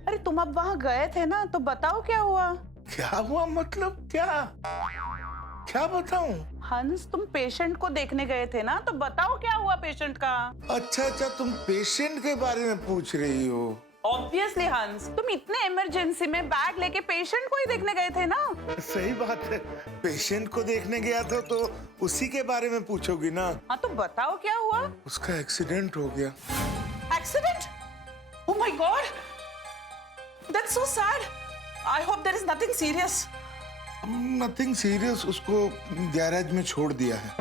अरे तुम अब वहां गए थे ना, तो बताओ क्या हुआ? क्या हुआ मतलब क्या? क्या बताऊं? हंस, तुम पेशेंट को देखने गए थे ना, तो बताओ क्या हुआ पेशेंट का? अच्छा, तुम पेशेंट के बारे में पूछ रही हो? ऑब्वियसली हंस, तुम इतने इमरजेंसी में बैग लेके पेशेंट को ही देखने गए थे ना। सही बात है, पेशेंट को देखने गया था तो उसी के बारे में पूछोगी ना। हाँ तो बताओ क्या हुआ? उसका एक्सीडेंट हो गया। Accident? Oh my god, that's so sad. I hope there is nothing serious. Nothing serious, उसको गैरेज में छोड़ दिया है।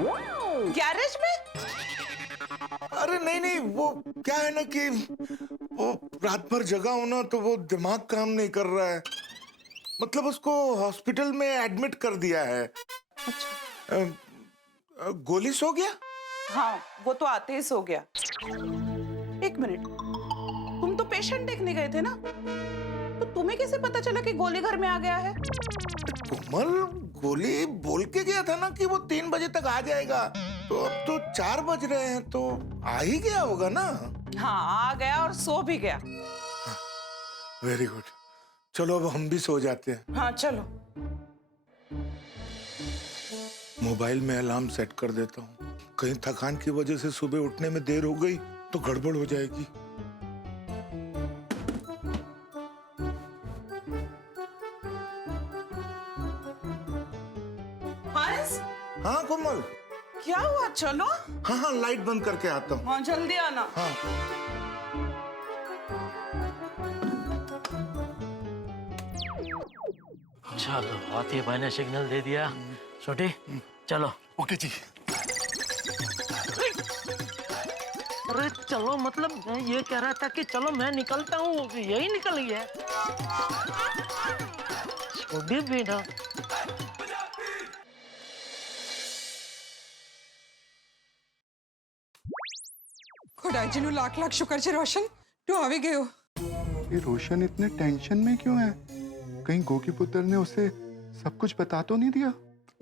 गैरेज में? अरे नहीं, वो क्या है ना कि वो रात भर जगा हो ना, तो वो दिमाग काम नहीं कर रहा है। मतलब उसको हॉस्पिटल में एडमिट कर दिया है। अच्छा। गोली सो गया? हाँ, वो तो आते ही सो गया। एक मिनट, तुम तो पेशेंट देखने गए थे ना, तो तुम्हें कैसे पता चला कि गोली घर में आ गया है? कोमल, गोली बोल के गया था ना कि वो 3 बजे तक आ जाएगा, तो अब तो 4 बज रहे हैं, तो आ ही गया होगा ना। हाँ, आ गया और सो भी गया। वेरी गुड, चलो अब हम भी सो जाते हैं। हाँ चलो। मोबाइल में अलार्म सेट कर देता हूँ, कहीं थकान की वजह से सुबह उठने में देर हो गई तो गड़बड़ हो जाएगी। हंस? हाँ कोमल। क्या हुआ? चलो। हाँ, लाइट बंद करके आता हूँ। हाँ, जल्दी आना। हाँ। चलो, हाथी भाई ने सिग्नल दे दिया। छोटी, चलो। ओके जी। अरे चलो, मतलब मैं ये कह रहा था कि चलो मैं निकलता हूँ, यही निकल गया। छोटी भी ना। खुदाई जी नु लाख लाख शुक्र छे रोशन, तू आवी गयो। ये रोशन इतने टेंशन में क्यों है? कहीं गोगी पुत्र ने उसे सब कुछ बता तो नहीं दिया?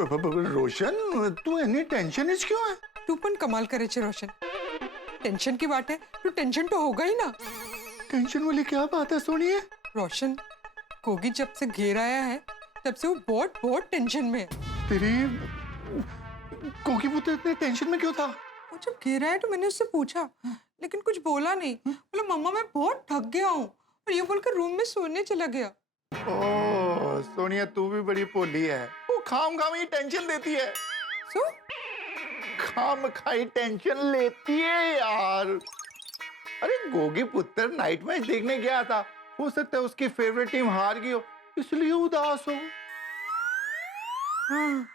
रोशन, तू इतनी टेंशन इच क्यों है? तू पण कमाल करे छे रोशन। टेंशन की बात है, तू टेंशन तो होगा ही ना। टेंशन वाली क्या बात है सोनिए? रोशन, गोगी जब से घेर आया है, तब से वो बहुत टेंशन में है। तेरी गोगी पुत्र इतने टेंशन में क्यों था? वो जब घेर आया तो मैंने उससे पूछा, लेकिन कुछ बोला नहीं। बोला मम्मा मैं बहुत थक गया हूँ, और ये बोलकर रूम में सोने चला गया। ओह सोनिया, तू भी बड़ी पोली है। वो खाम ही टेंशन देती है। सो? खाम खाई टेंशन लेती है यार। अरे गोगी पुत्र नाइट मैच देखने गया था, हो सकता है उसकी फेवरेट टीम हार गई हो, इसलिए उदास हो। हाँ,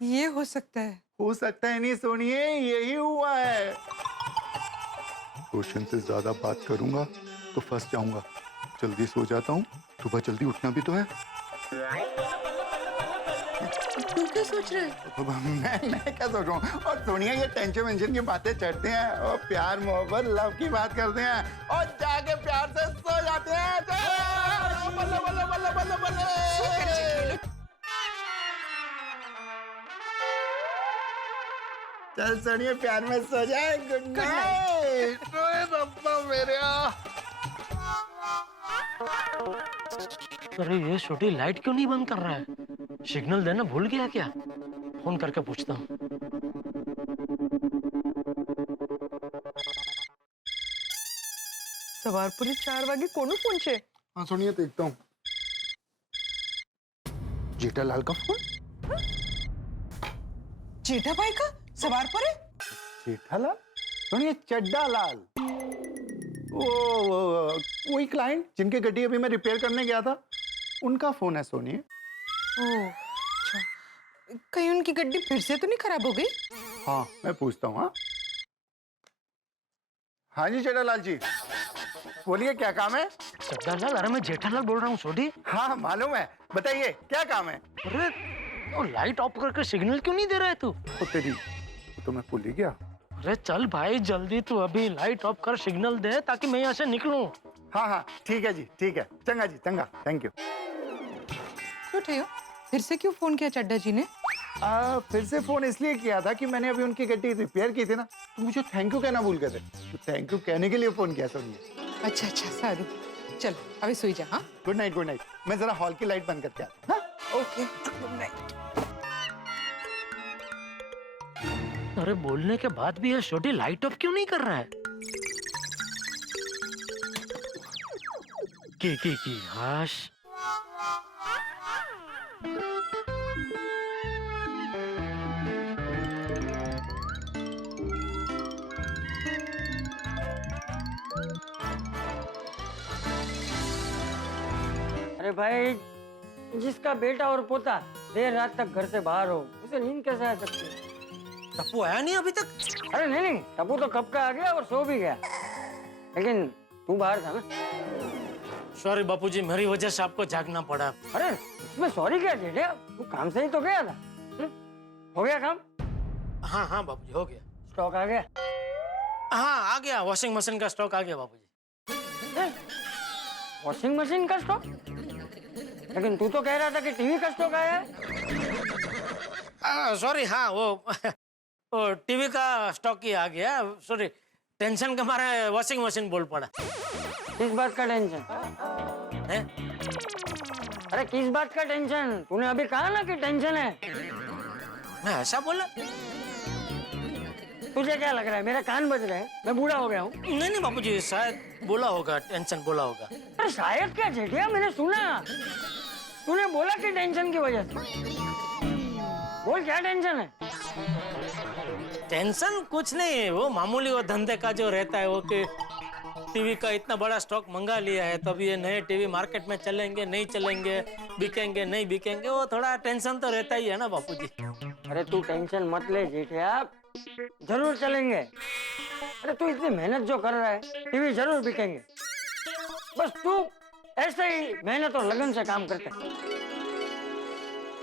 ये हो सकता है। हो सकता है नहीं सोनिए, यही हुआ है। रोशन से ज्यादा बात करूंगा तो फंस जाऊंगा। जल्दी सो जाता हूँ, सुबह जल्दी उठना भी तो है। तू क्या सोच रहा है? मैं क्या सोच रहा हूँ? और सोनिया, ये टेंशन की बातें चढ़ते हैं और प्यार मोहब्बत लव की बात करते हैं और जाके प्यार से सो जाते हैं। बल्ले बल्ले बल्ले बल्ले बल्ले। चल सोनिया, प्यार में सो जाए। Good night. रोए रब्बा मेरे। अरे ये छोटी लाइट क्यों नहीं बंद कर रहा है? सिग्नल देना भूल गया क्या? फोन करके पूछता हूँ। सवारपुरी 4 वागे कोनो फोन छे? हाँ सोनिया, देखता हूँ। जेठालाल का फोन? जेठा भाई का? सवारपुरी? जेठालाल? सोनिया, चड्डा लाल। वही क्लाइंट जिनके गड्डी अभी मैं रिपेयर करने गया था, उनका फोन है सोनिया। ओह, अच्छा। कहीं उनकी गड्डी फिर से तो नहीं खराब हो गई? हाँ, मैं पूछता हूँ। हाँ जी चड्डालाल जी, बोलिए क्या काम है? चड्डालाल? अरे मैं जेठालाल बोल रहा हूँ छोटी। हाँ मालूम है, बताइए क्या काम है? अरे वो लाइट ऑफ करके सिग्नल क्यों नहीं दे रहा है तू? तो तेरी तो मैं भूल ही गया। अरे चल भाई जल्दी, तू अभी लाइट ऑफ कर, सिग्नल दे ताकि मैं यहाँ से निकलूं। हाँ हाँ ठीक है जी, ठीक है। चंगा जी, चंगा, थैंक यू। क्यों ठेयो, फिर से क्यों फोन किया चड्डा जी ने? फिर से फोन इसलिए किया था कि मैंने अभी उनकी गड्डी रिपेयर की थी ना, तो मुझे थैंक यू कहना भूल गए थे, तो थैंक यू कहने के लिए फोन किया सोनिया। अच्छा अच्छा सारू, चल अभी सोई जा। हाँ गुड नाइट, गुड नाइट। मैं जरा हॉल की लाइट बंद करके आता हूँ। हाँ? Okay, good night. अरे बोलने के बाद भी ये छोटी लाइट ऑफ क्यों नहीं कर रहा है? की हाश। अरे भाई, जिसका बेटा और पोता देर रात तक घर से बाहर हो, उसे नींद कैसे आ सकती है? टप्पू आया नहीं अभी तक? अरे नहीं, टप्पू तो कब का आ गया और सो भी गया, लेकिन तू बाहर था ना। सॉरी बापूजी, मेरी वजह से आपको जागना पड़ा। अरे इसमें सॉरी क्या जेठिया, तू काम से ही तो गया था। हो गया काम? हाँ हाँ बापूजी, हो गया। स्टॉक आ गया? हाँ आ गया, वॉशिंग मशीन का स्टॉक आ गया बापूजी। वॉशिंग मशीन का स्टॉक? लेकिन तू तो कह रहा था कि टीवी का स्टॉक आया है। सॉरी, हाँ वो टीवी का स्टॉक ही आ गया। सॉरी, टेंशन के मारे वॉशिंग मशीन बोल पड़ा। किस बात का टेंशन है? अरे किस बात का टेंशन? तूने अभी कहा ना कि टेंशन है। मैं ऐसा बोला? तुझे क्या लग रहा है, मेरे कान बज रहे हैं, मैं बूढ़ा हो गया हूँ? नहीं बापूजी, शायद बोला होगा, टेंशन बोला होगा। अरे शायद क्या जेठिया, मैंने सुना तूने बोला कि टेंशन की वजह से। बोल क्या टेंशन है? टेंशन कुछ नहीं, वो मामूली वो धंधे का जो रहता है, वो कि टीवी का इतना बड़ा स्टॉक मंगा लिया है, तो अभी ये नए टीवी मार्केट में चलेंगे नहीं चलेंगे, बिकेंगे नहीं बिकेंगे, वो थोड़ा टेंशन तो रहता ही है ना बापूजी। अरे तू टेंशन मत ले जेठिया, जरूर चलेंगे। अरे तू इतनी मेहनत जो कर रहा है, टीवी जरूर बिकेंगे। बस तू ऐसे ही मेहनत और लगन से काम करते।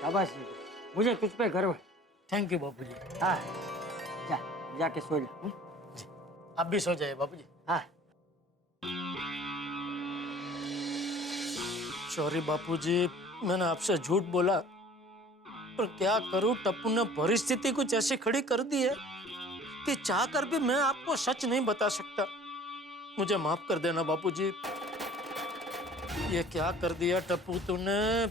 शाबाश, मुझे तुझ पे गर्व है। थैंक यू बापूजी। हाँ जाके सो जा। आप भी सो जाइए बापूजी। हाँ। सॉरी बापूजी, मैंने आपसे झूठ बोला, पर क्या करूं, टप्पू ने परिस्थिति कुछ ऐसी खड़ी कर दी है कि चाहकर भी मैं आपको सच नहीं बता सकता। मुझे माफ कर देना बापूजी। ये क्या कर दिया टप्पू तूने?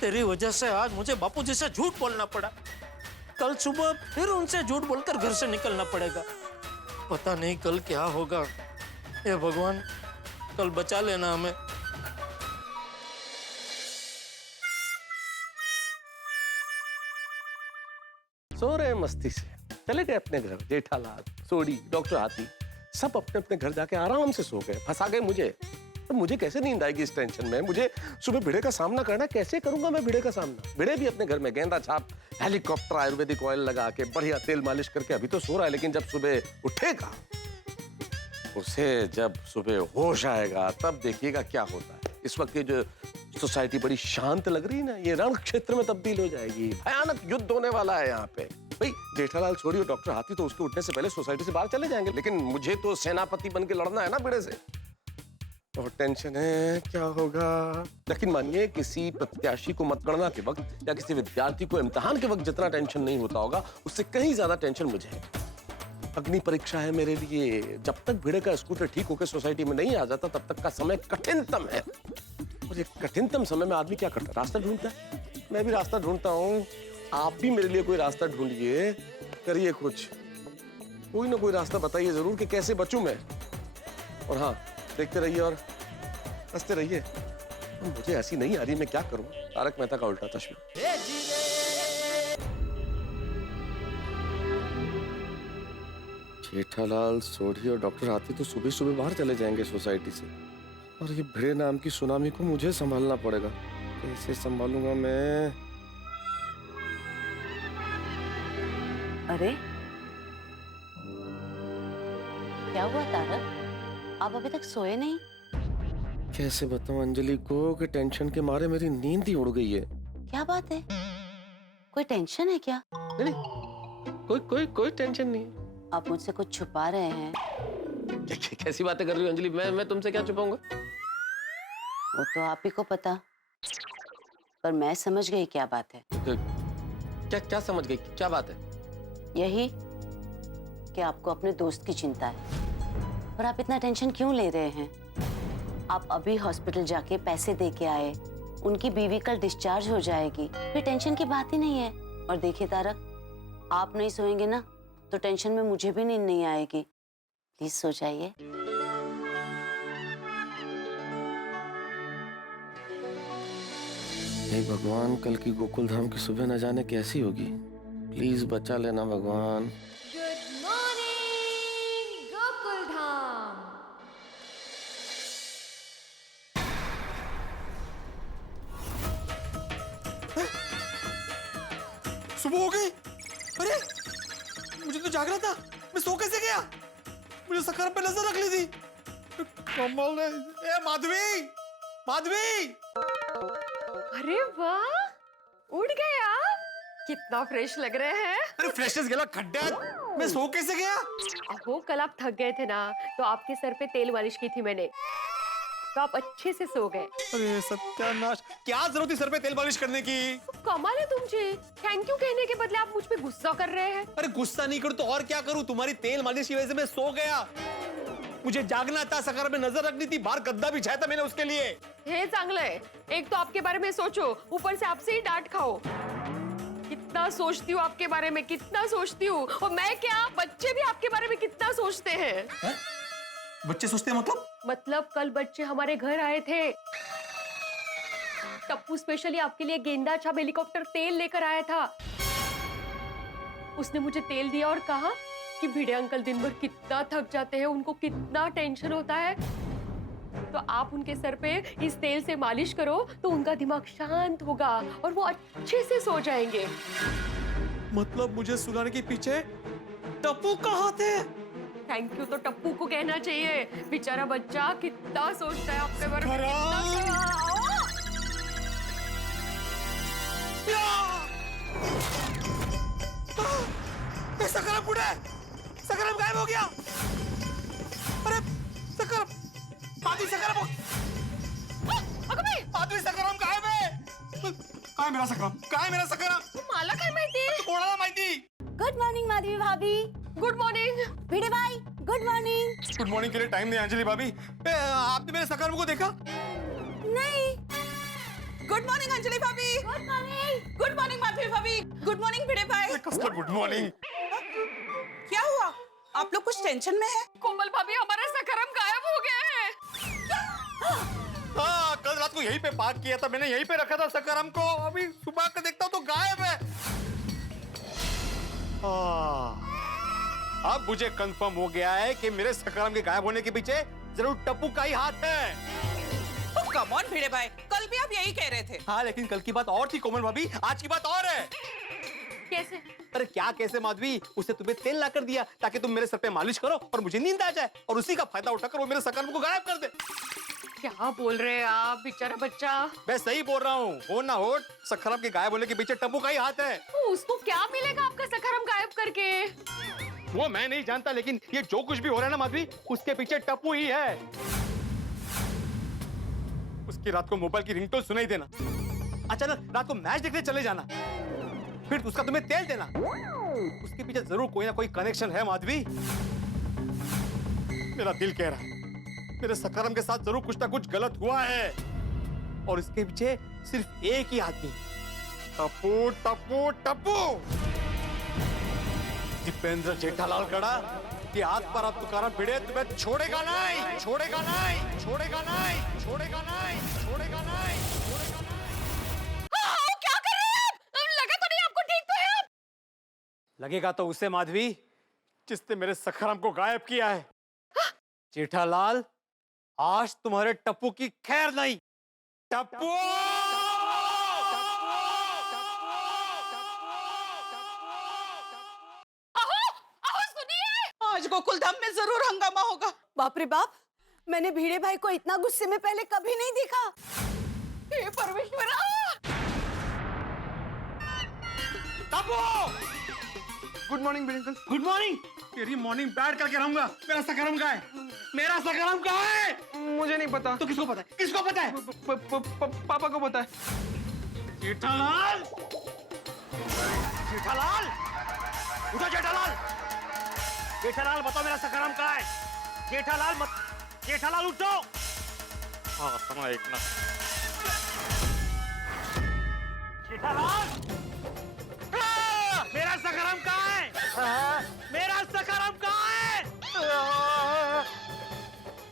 तेरी वजह से आज मुझे बापूजी से झूठ बोलना पड़ा। कल सुबह फिर उनसे झूठ बोलकर घर से निकलना पड़ेगा। पता नहीं कल क्या होगा। हे भगवान, कल बचा लेना हमें। सो रहे मस्ती से, चले गए अपने घर। जेठालाल, सोडी, डॉक्टर हाथी सब अपने अपने घर जाके आराम से सो गए। फंसा गए मुझे। तो मुझे कैसे नींद आएगी इस टेंशन में? मुझे सुबह भिड़े का सामना करना, कैसे करूंगा मैं भिड़े का सामना? भिड़े भी अपने घर में गेंदा छाप, हेलीकॉप्टर, आयुर्वेदिक ऑयल लगा के बढ़िया तेल मालिश करके अभी तो सो रहा है, लेकिन जब सुबह उठेगा, उसे जब सुबह होश आएगा, तब देखिएगा क्या होता है। इस वक्त ये जो सोसाइटी बड़ी शांत लग रही है ना, ये रण क्षेत्र में तब्दील हो जाएगी। भयानक युद्ध होने वाला है यहाँ पे। भाई जेठालाल, छोड़ी और डॉक्टर हाथी तो उसके उठने से पहले सोसाइटी से बाहर चले जाएंगे, लेकिन मुझे तो सेनापति बन के लड़ना है ना भिड़े से। और टेंशन है क्या होगा। लेकिन मानिए, किसी प्रत्याशी को मतगणना के वक्त या किसी विद्यार्थी को इम्तिहान के वक्त जितना टेंशन नहीं होता होगा, उससे कहीं ज्यादा टेंशन मुझे है। अग्नि परीक्षा है मेरे लिए। जब तक भिड़े का स्कूटर ठीक होकर सोसाइटी में नहीं आ जाता, तब तक का समय कठिनतम है। और ये कठिनतम समय में आदमी क्या करता है? रास्ता ढूंढता है। मैं भी रास्ता ढूंढता हूँ। आप भी मेरे लिए कोई रास्ता ढूंढिए, करिए कुछ। कोई ना कोई रास्ता बताइए जरूर कि कैसे बचूं मैं। और हाँ, देखते रहिए और हंसते रहिए। मुझे ऐसी नहीं आ रही, मैं क्या करूं? तारक मेहता का उल्टा चश्मा। जेठालाल, सोढ़ी और डॉक्टर हाथी तो सुबह सुबह बाहर चले जाएंगे सोसाइटी से, और ये भिड़े नाम की सुनामी को मुझे संभालना पड़ेगा। कैसे संभालूंगा मैं? अरे क्या हुआ तारक, आप अभी तक सोए नहीं? कैसे बताऊं अंजलि को कि टेंशन के मारे मेरी नींद ही उड़ गई है। क्या बात है, कोई टेंशन है क्या? नहीं, कोई टेंशन नहीं है। आप मुझसे कुछ छुपा रहे हैं? कैसी बातें कर रही हो अंजलि? मैं तुमसे क्या छुपाऊंगा? वो तो आप ही को पता, पर मैं समझ गई क्या बात है। क्या समझ गई? क्या बात है? यही कि आपको अपने दोस्त की चिंता है। पर आप इतना टेंशन क्यों ले रहे हैं? आप अभी हॉस्पिटल जाके पैसे दे के आए, उनकी बीवी कल डिस्चार्ज हो जाएगी, फिर टेंशन की बात ही नहीं है। और देखिए तारक, आप नहीं सोएंगे ना तो टेंशन में मुझे भी नींद नहीं आएगी। प्लीज सो जाइए। हे भगवान, कल की गोकुल धाम की सुबह न जाने कैसी होगी। प्लीज बचा लेना भगवान। Good morning Gokul Dham. सुबह हो गई। अरे मुझे तो जाग रहा था, मैं सो कैसे गया? मुझे सखर पे नजर रख ली थी। कमाल है। ए माधवी, माधवी! अरे वाह, उठ गए आप। कितना फ्रेश लग रहे हैं। अरे फ्रेशनेस गेला खड्डा, मैं सो कैसे गया? अहो कल आप थक गए थे ना, तो आपके सर पे तेल मालिश की थी मैंने, तो आप अच्छे से सो गए। अरे सत्यानाश, क्या जरूरत थी सर पे तेल मालिश करने की? कमाल है तुमचे, थैंक यू कहने के बदले आप मुझ पे गुस्सा कर रहे हैं। अरे गुस्सा नहीं करूं तो और क्या करूं? तुम्हारी तेल मालिश की वजह से मैं सो गया। मुझे जागना था, सखर में नजर रखनी थी, बाहर गद्दा बिछाया था मैंने उसके लिए। हे चांगलं है, एक तो आपके बारे में सोचो, ऊपर से आपसे ही डांट खाओ। कितना सोचती हूँ आपके बारे में, कितना सोचती हूँ। और मैं क्या, बच्चे भी आपके बारे में कितना सोचते हैं। है? बच्चे सोचते हैं मतलब कल बच्चे हमारे घर आए थे। टप्पू स्पेशली आपके लिए गेंदा छाप हेलीकॉप्टर तेल लेकर आया था। उसने मुझे तेल दिया और कहा कि भिड़े अंकल दिन भर कितना थक जाते हैं, उनको कितना टेंशन होता है, तो आप उनके सर पे इस तेल से मालिश करो तो उनका दिमाग शांत होगा और वो अच्छे से सो जाएंगे। मतलब मुझे सुलाने के पीछे टप्पू का हाथ है। थैंक यू तो टप्पू को कहना चाहिए, बेचारा बच्चा कितना सोचता है आपके बारे में। सकरम बुढ़े, सकरम गायब हो गया। अरे सकरम, आदमी सकरम, आदमी सकरम गायब है। काय मेरा सकरम, काय मेरा सकरम? मला काय माहिती? कोणाला माहिती? गुड मॉर्निंग माधवी भाभी। गुड मॉर्निंग भिड़े भाई। Good morning. गुड मॉर्निंग के लिए टाइम नहीं अंजलि भाभी। आपने मेरे सकरम को देखा? नहीं। गुड मॉर्निंग अंजलि भाभी। Good morning. Good morning Madhavi भाभी। गुड मॉर्निंग भिड़े भाई। कसला गुड मॉर्निंग? क्या हुआ? आप लोग कुछ टेंशन में हैं? कोमल भाभी, हमारा सकरम गायब हो गया है। हाँ, कल रात को यहीं पे पार्क किया था मैंने, यहीं पे रखा था सकरम को। अभी सुबह का देखता हूँ तो गायब है। अब मुझे कंफर्म हो गया है कि मेरे सकरम के गायब होने के पीछे जरूर टप्पू का ही हाथ है। कम ऑन भिड़े भाई, कल भी आप यही कह रहे थे। हाँ, लेकिन कल की बात और थी कोमल भाभी, आज की बात और है। कैसे? अरे क्या कैसे माधवी? उसने तुम्हें तेल ला कर दिया ताकि तुम मेरे सर पे मालिश करो और मुझे नींद आ जाए, और उसी का फायदा उठाकर वो मेरे सकरम को गायब कर दे। क्या बोल रहे हैं आप, बेचारा बच्चा? मैं सही बोल रहा हूँ, हो ना हो, सकरम के गायब होने के पीछे टप्पू का ही हाथ है। उसको क्या मिलेगा आपका सकरम गायब करके? वो मैं नहीं जानता, लेकिन ये जो कुछ भी हो रहा है ना माधवी, उसके पीछे टप्पू ही है। उसकी रात को मोबाइल की रिंगटोन सुनाई देना, अचानक रात को मैच देखने चले जाना, फिर उसका तुम्हें तेल देना, उसके पीछे जरूर कोई ना कोई कनेक्शन है माधवी। मेरा दिल कह रहा है मेरे सकरम के साथ जरूर कुछ ना कुछ गलत हुआ है, और इसके पीछे सिर्फ एक ही आदमी, टप्पू टप्पू टप्पू। दीपेंद्र जेठालाल खड़ा कि हाथ पर हाथ तुकाराम भिड़े तुम्हें छोड़ेगा नहीं, छोड़ेगा नहीं, छोड़ेगा नहीं, छोड़ेगा नहीं, छोड़ेगा नहीं, छोड़ेगा नहीं। क्या कर रहे हैं आप? लगा तो नहीं आपको? ठीक तो है आप? लगेगा तो उसे माधवी जिसने मेरे सकरम को गायब किया है। जेठालाल, आज तुम्हारे टप्पू की खैर नहीं। टप्पू! आज गोकुल धाम में जरूर हंगामा होगा। बाप रे बाप, मैंने भिड़े भाई को इतना गुस्से में पहले कभी नहीं देखा। हे परमेश्वरा! गुड मॉर्निंग भिड़े अंकल। Good morning. तेरी मॉर्निंग बैड करके रहूंगा। मेरा सकारम कहाँ है? मेरा सकारम कहाँ है? मुझे नहीं पता। तो किसको पता है? किसको पता है? पापा को पता है। जेठालाल, जेठालाल, उठो जेठालाल। जेठालाल बताओ मेरा सकारम कहाँ है? जेठालाल मत, जेठालाल उठो। हाँ समय एक ना। जेठालाल, मेरा सकारम कहाँ है? मेरा सकारम कहाँ है?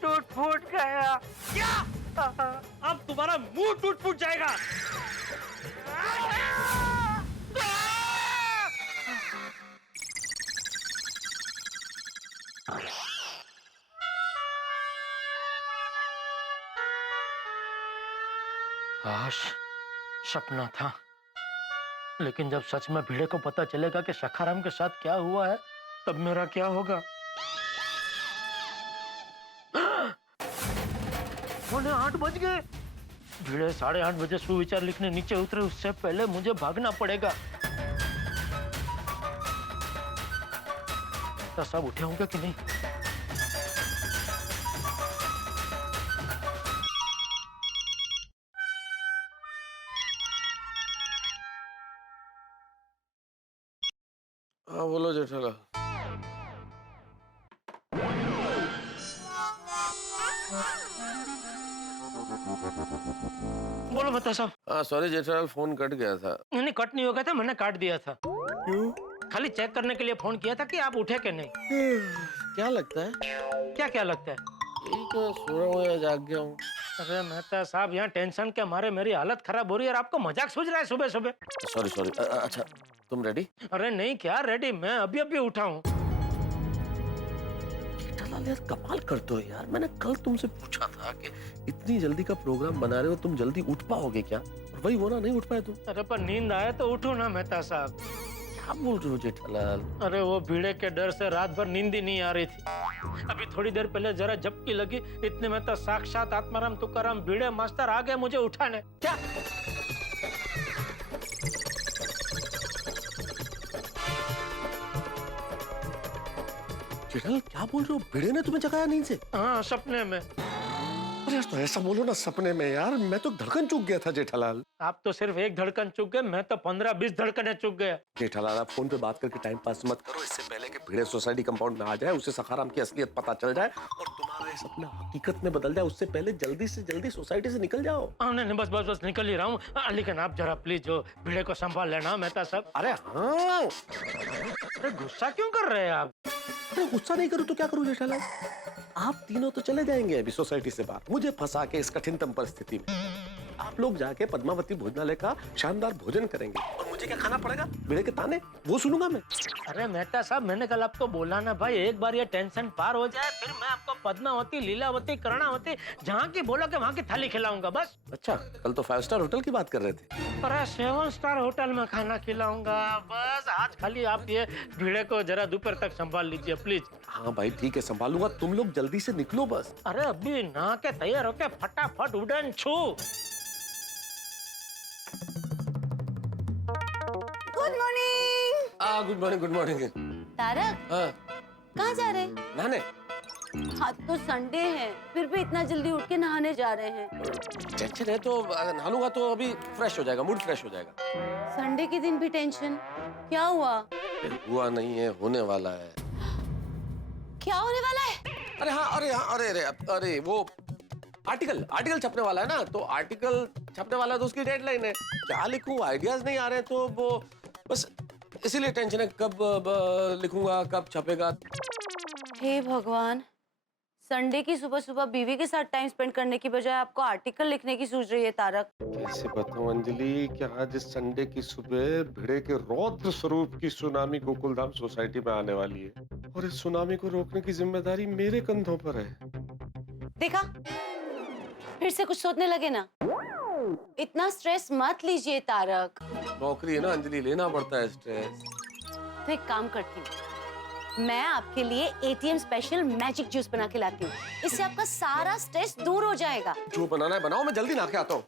टूट फूट गया। क्या? अब तुम्हारा मुंह टूट फूट जाएगा। काश सपना था, लेकिन जब सच में भिड़े को पता चलेगा कि सखाराम के साथ क्या हुआ है, तब मेरा क्या होगा? पौने 8 बज गए। भिड़े 8:30 बजे सुविचार लिखने नीचे उतरे, उससे पहले मुझे भागना पड़ेगा। तो सब उठे होंगे कि नहीं? हाँ बोलो जेठालाल। बोलो बता साहब। हाँ सॉरी जेठालाल, फोन कट गया था। नहीं, कट नहीं हो गया था, मैंने काट दिया था। क्यों? खाली चेक करने के लिए फोन किया था कि आप उठे कि नहीं। क्या लगता है? क्या क्या लगता है? यही तो सो रहा हूँ या जाग गया हूँ। अरे मेहता साहब, यहाँ टेंशन के मारे मेरी हालत खराब हो रही है और आपको मजाक सूझ रहा है सुबह सुबह। Sorry sorry. अच्छा तुम रेडी? अरे नहीं, क्या रेडी, मैं अभी अभी उठा हूँ। जेठालाल यार कमाल करते हो यार। मैंने कल तुमसे पूछा था कि इतनी जल्दी का प्रोग्राम बना रहे हो, तुम जल्दी उठ पाओगे क्या? और वही वो ना, नहीं उठ पाए तुम। अरे पर नींद आए तो उठो ना मेहता साहब। क्या बोल रहे हो जेठालाल? अरे वो भीड़े के डर से रात भर नींद ही नहीं आ रही थी। अभी थोड़ी देर पहले जरा झपकी लगी, इतने में तो साक्षात आत्माराम तुकाराम भीड़े मास्टर आ गए मुझे उठाने। क्या? जेठालाल क्या बोल रहे हो? भिड़े ने तुम्हें जगाया नींद से? हाँ, सपने में। अरे यार तो ऐसा बोलो ना, सपने में यार। मैं तो धड़कन चूक गया था जेठालाल। आप तो सिर्फ एक धड़कन चूक गए, मैं तो 15-20 धड़कनें चूक गया। जेठालाल आप फोन पे बात करके टाइम पास मत करो। इससे पहले कि भिड़े सोसाइटी कंपाउंड में आ जाए, उसे सखाराम की असलियत पता चल जाए और तुम्हारा ये सपना हकीकत में बदल जाए, उससे पहले जल्दी से जल्दी सोसाइटी से निकल जाओ। नहीं, बस निकल ही रहा हूँ। लेकिन आप जरा प्लीज जो भिड़े को संभाल लेना मेहता साहब। अरे हाँ। अरे गुस्सा क्यों कर रहे हैं आप? अरे गुस्सा नहीं करूँ तो क्या करूँ जेठालाल? आप तीनों तो चले जाएंगे अभी सोसाइटी से बाहर, मुझे फंसा के इस कठिनतम परिस्थिति में। आप लोग जाके पद्मावती भोजनालय का शानदार भोजन करेंगे और मुझे क्या खाना पड़ेगा? भिड़े के ताने वो सुनूंगा मैं। अरे मेहता साहब, मैंने कल आपको बोला ना भाई, एक बार ये टेंशन पार हो जाए फिर मैं आपको पद्मावती, लीलावती, कर्णावती, जहाँ की बोलोगे वहाँ की थाली खिलाऊंगा बस। अच्छा, कल तो 5 स्टार होटल की बात कर रहे थे। अरे 7 स्टार होटल में खाना खिलाऊंगा बस। आज खाली आप ये भिड़े को जरा दोपहर तक संभाल लीजिए प्लीज। हाँ भाई ठीक है, संभालूंगा। तुम लोग जल्दी से निकलो बस। अरे अभी नहा के तैयार होके फटाफट उड़न छू। Good morning. Good morning, good morning. Tarak, हाँ कहाँ जा रहे हैं? नहाने। आज तो संडे है, फिर भी इतना जल्दी उठ के नहाने जा रहे हैं। टेंशन है तो नहा लूंगा तो अभी फ्रेश हो जाएगा, मूड फ्रेश हो जाएगा। संडे के दिन भी टेंशन? क्या हुआ? हुआ नहीं है, होने वाला है। क्या होने वाला है? अरे हाँ, अरे वो आर्टिकल छपने वाला है ना, तो आर्टिकल छपने वाला है तो उसकी डेडलाइन है। क्या लिखूं, आइडियाज नहीं आ रहे, तो वो बस इसीलिए टेंशन है। कब लिखूंगा, कब छपेगा। हे भगवान, संडे की सुबह सुबह बीवी के साथ टाइम स्पेंड करने की बजाय आपको आर्टिकल लिखने की सूझ रही है तारक। कैसे बताऊं अंजलि कि आज इस संडे की सुबह भिड़े के रौद्र स्वरूप की सुनामी गोकुलधाम सोसाइटी में आने वाली है और इस सुनामी को रोकने की जिम्मेदारी मेरे कंधों पर है। देखा, फिर से कुछ सोचने लगे ना। इतना स्ट्रेस मत लीजिए तारक। नौकरी है ना अंजलि, लेना पड़ता है स्ट्रेस। तो एक काम करती हूँ, मैं आपके लिए एटीएम स्पेशल मैजिक जूस बना के लाती हूँ। इससे आपका सारा स्ट्रेस दूर हो जाएगा। जो बनाना है बनाओ, मैं जल्दी नहा के आता हूँ।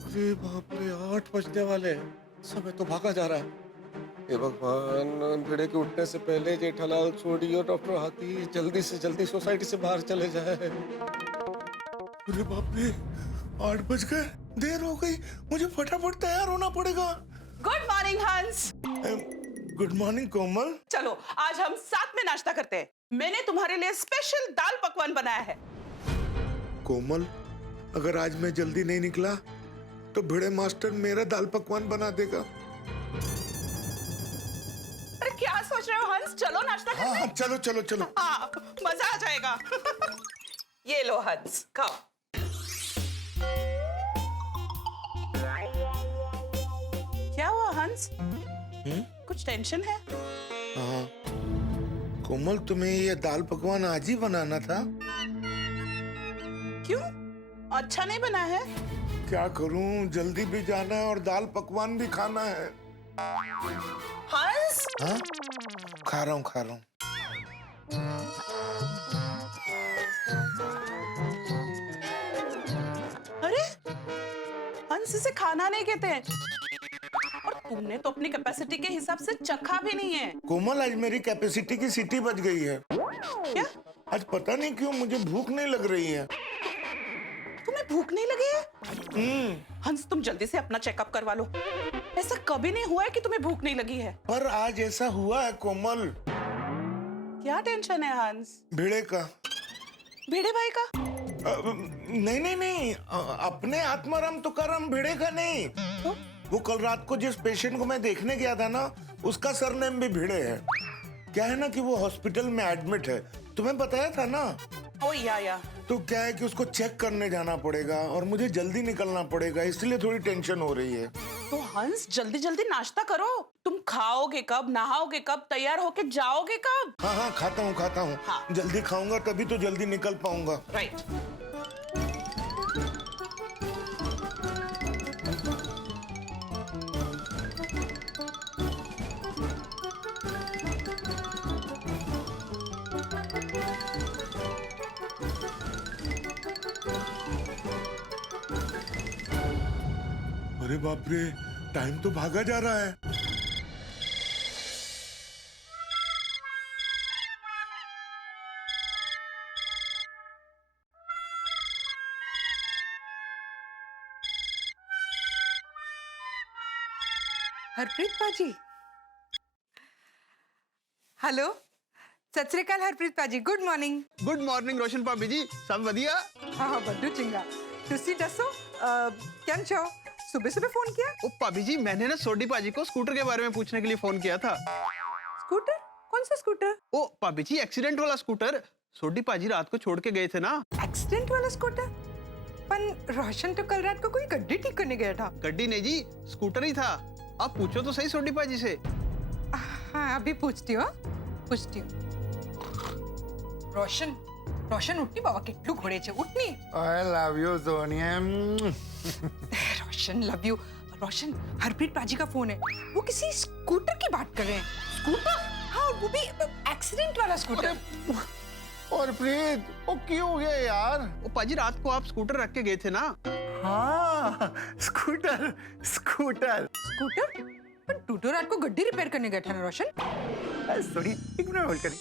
अरे बाप रे, 8 बजने वाले हैं। समय तो भागा जा रहा है। हे भगवान, भिड़े के उठने से पहले जेठालाल, सोडी और डॉक्टर हाथी जल्दी से जल्दी सोसाइटी से बाहर चले जाए। अरे बाप रे, 8 बज गए, देर हो गई, मुझे फटाफट तैयार होना पड़ेगा। गुड मॉर्निंग हंस। गुड मॉर्निंग कोमल। चलो आज हम साथ में नाश्ता करते हैं। मैंने तुम्हारे लिए स्पेशल दाल पकवान बनाया है। कोमल, अगर आज मैं जल्दी नहीं निकला तो भिड़े मास्टर मेरा दाल पकवान बना देगा। अरे क्या सोच रहे हो हंस, चलो नाश्ता करते हैं। हाँ, चलो चलो चलो। हाँ, मजा आ जाएगा। ये लो हंस, खाओ। क्या हुआ हंस? कुछ टेंशन है? हाँ कोमल, तुम्हें ये दाल पकवान आज ही बनाना था। क्यों? अच्छा नहीं बना है? क्या करूं, जल्दी भी जाना है और दाल पकवान भी खाना है। हंस? हाँ, खा रहा हूँ खा रहा हूँ। अरे हंस, इसे खाना नहीं कहते हैं। और तुमने तो अपनी कैपेसिटी के हिसाब से चखा भी नहीं है। कोमल, आज मेरी कैपेसिटी की सीटी बज गई है। क्या? आज पता नहीं क्यों मुझे भूख नहीं लग रही है। तुम्हें भूख नहीं लगी है? हंस, तुम जल्दी से अपना चेकअप करवा लो। ऐसा कभी नहीं हुआ है कि तुम्हें भूख नहीं लगी है। पर आज ऐसा हुआ है कोमल। क्या टेंशन है हंस? भिड़े का। भिड़े भाई का? नहीं नहीं नहीं, अपने आत्माराम तुकाराम भिड़े का नहीं। तो? वो कल रात को जिस पेशेंट को मैं देखने गया था ना, उसका सरनेम भी भिड़े है। क्या है ना कि वो हॉस्पिटल में एडमिट है, तुम्हें बताया था ना। ओ या। तो क्या है कि उसको चेक करने जाना पड़ेगा और मुझे जल्दी निकलना पड़ेगा, इसलिए थोड़ी टेंशन हो रही है। तो हंस, जल्दी जल्दी नाश्ता करो। तुम खाओगे कब, नहाओगे कब, तैयार होके जाओगे कब? हाँ हाँ, खाता हूँ खाता हूँ। हाँ। जल्दी खाऊंगा तभी तो जल्दी निकल पाऊंगा। राइट। अरे बाप रे, टाइम तो भागा जा रहा है। हरप्रीत पाजी, हेलो, सत श्री अकाल हरप्रीत पाजी, गुड मॉर्निंग। गुड मॉर्निंग रोशन भाभी जी, सब बढ़िया? हाँ हाँ, बड्डू चिंगा। तुसी दसो, केम छो? सुबह सुबह फोन किया? ओ भाभी जी, मैंने ना सोडी पाजी को स्कूटर के बारे में पूछने के लिए फोन किया था। स्कूटर? कौन सा स्कूटर? ओ भाभी जी, एक्सीडेंट वाला स्कूटर। सोडी पाजी रात को छोड़ के गए थे ना। एक्सीडेंट वाला स्कूटर? पर रोशन तो कल रात को कोई गड्डी ठीक करने गया था। गड्डी नहीं जी, स्कूटर ही था। आप पूछो तो सही सोडी पाजी से। हाँ, अभी पूछती हूँ, पूछती हूँ। रोशन, रोशन उठनी बाबा, कितलू घोड़े छे, उठनी। I love you Sonia. Roshan love you. Roshan, Harpreet पाजी का फोन है, वो किसी स्कूटर की बात कर रहे हैं। स्कूटर? हाँ, वो भी एक्सीडेंट वाला स्कूटर। और प्रीत, वो क्यों हो गया यार? ओ पाजी, रात को आप स्कूटर रख के गए थे ना। हाँ, स्कूटर। स्कूटर? पर तू तो रात को गड्डी रिपेयर करने गया था ना रोशन? सॉरी, एक मिनट होल्ड करें।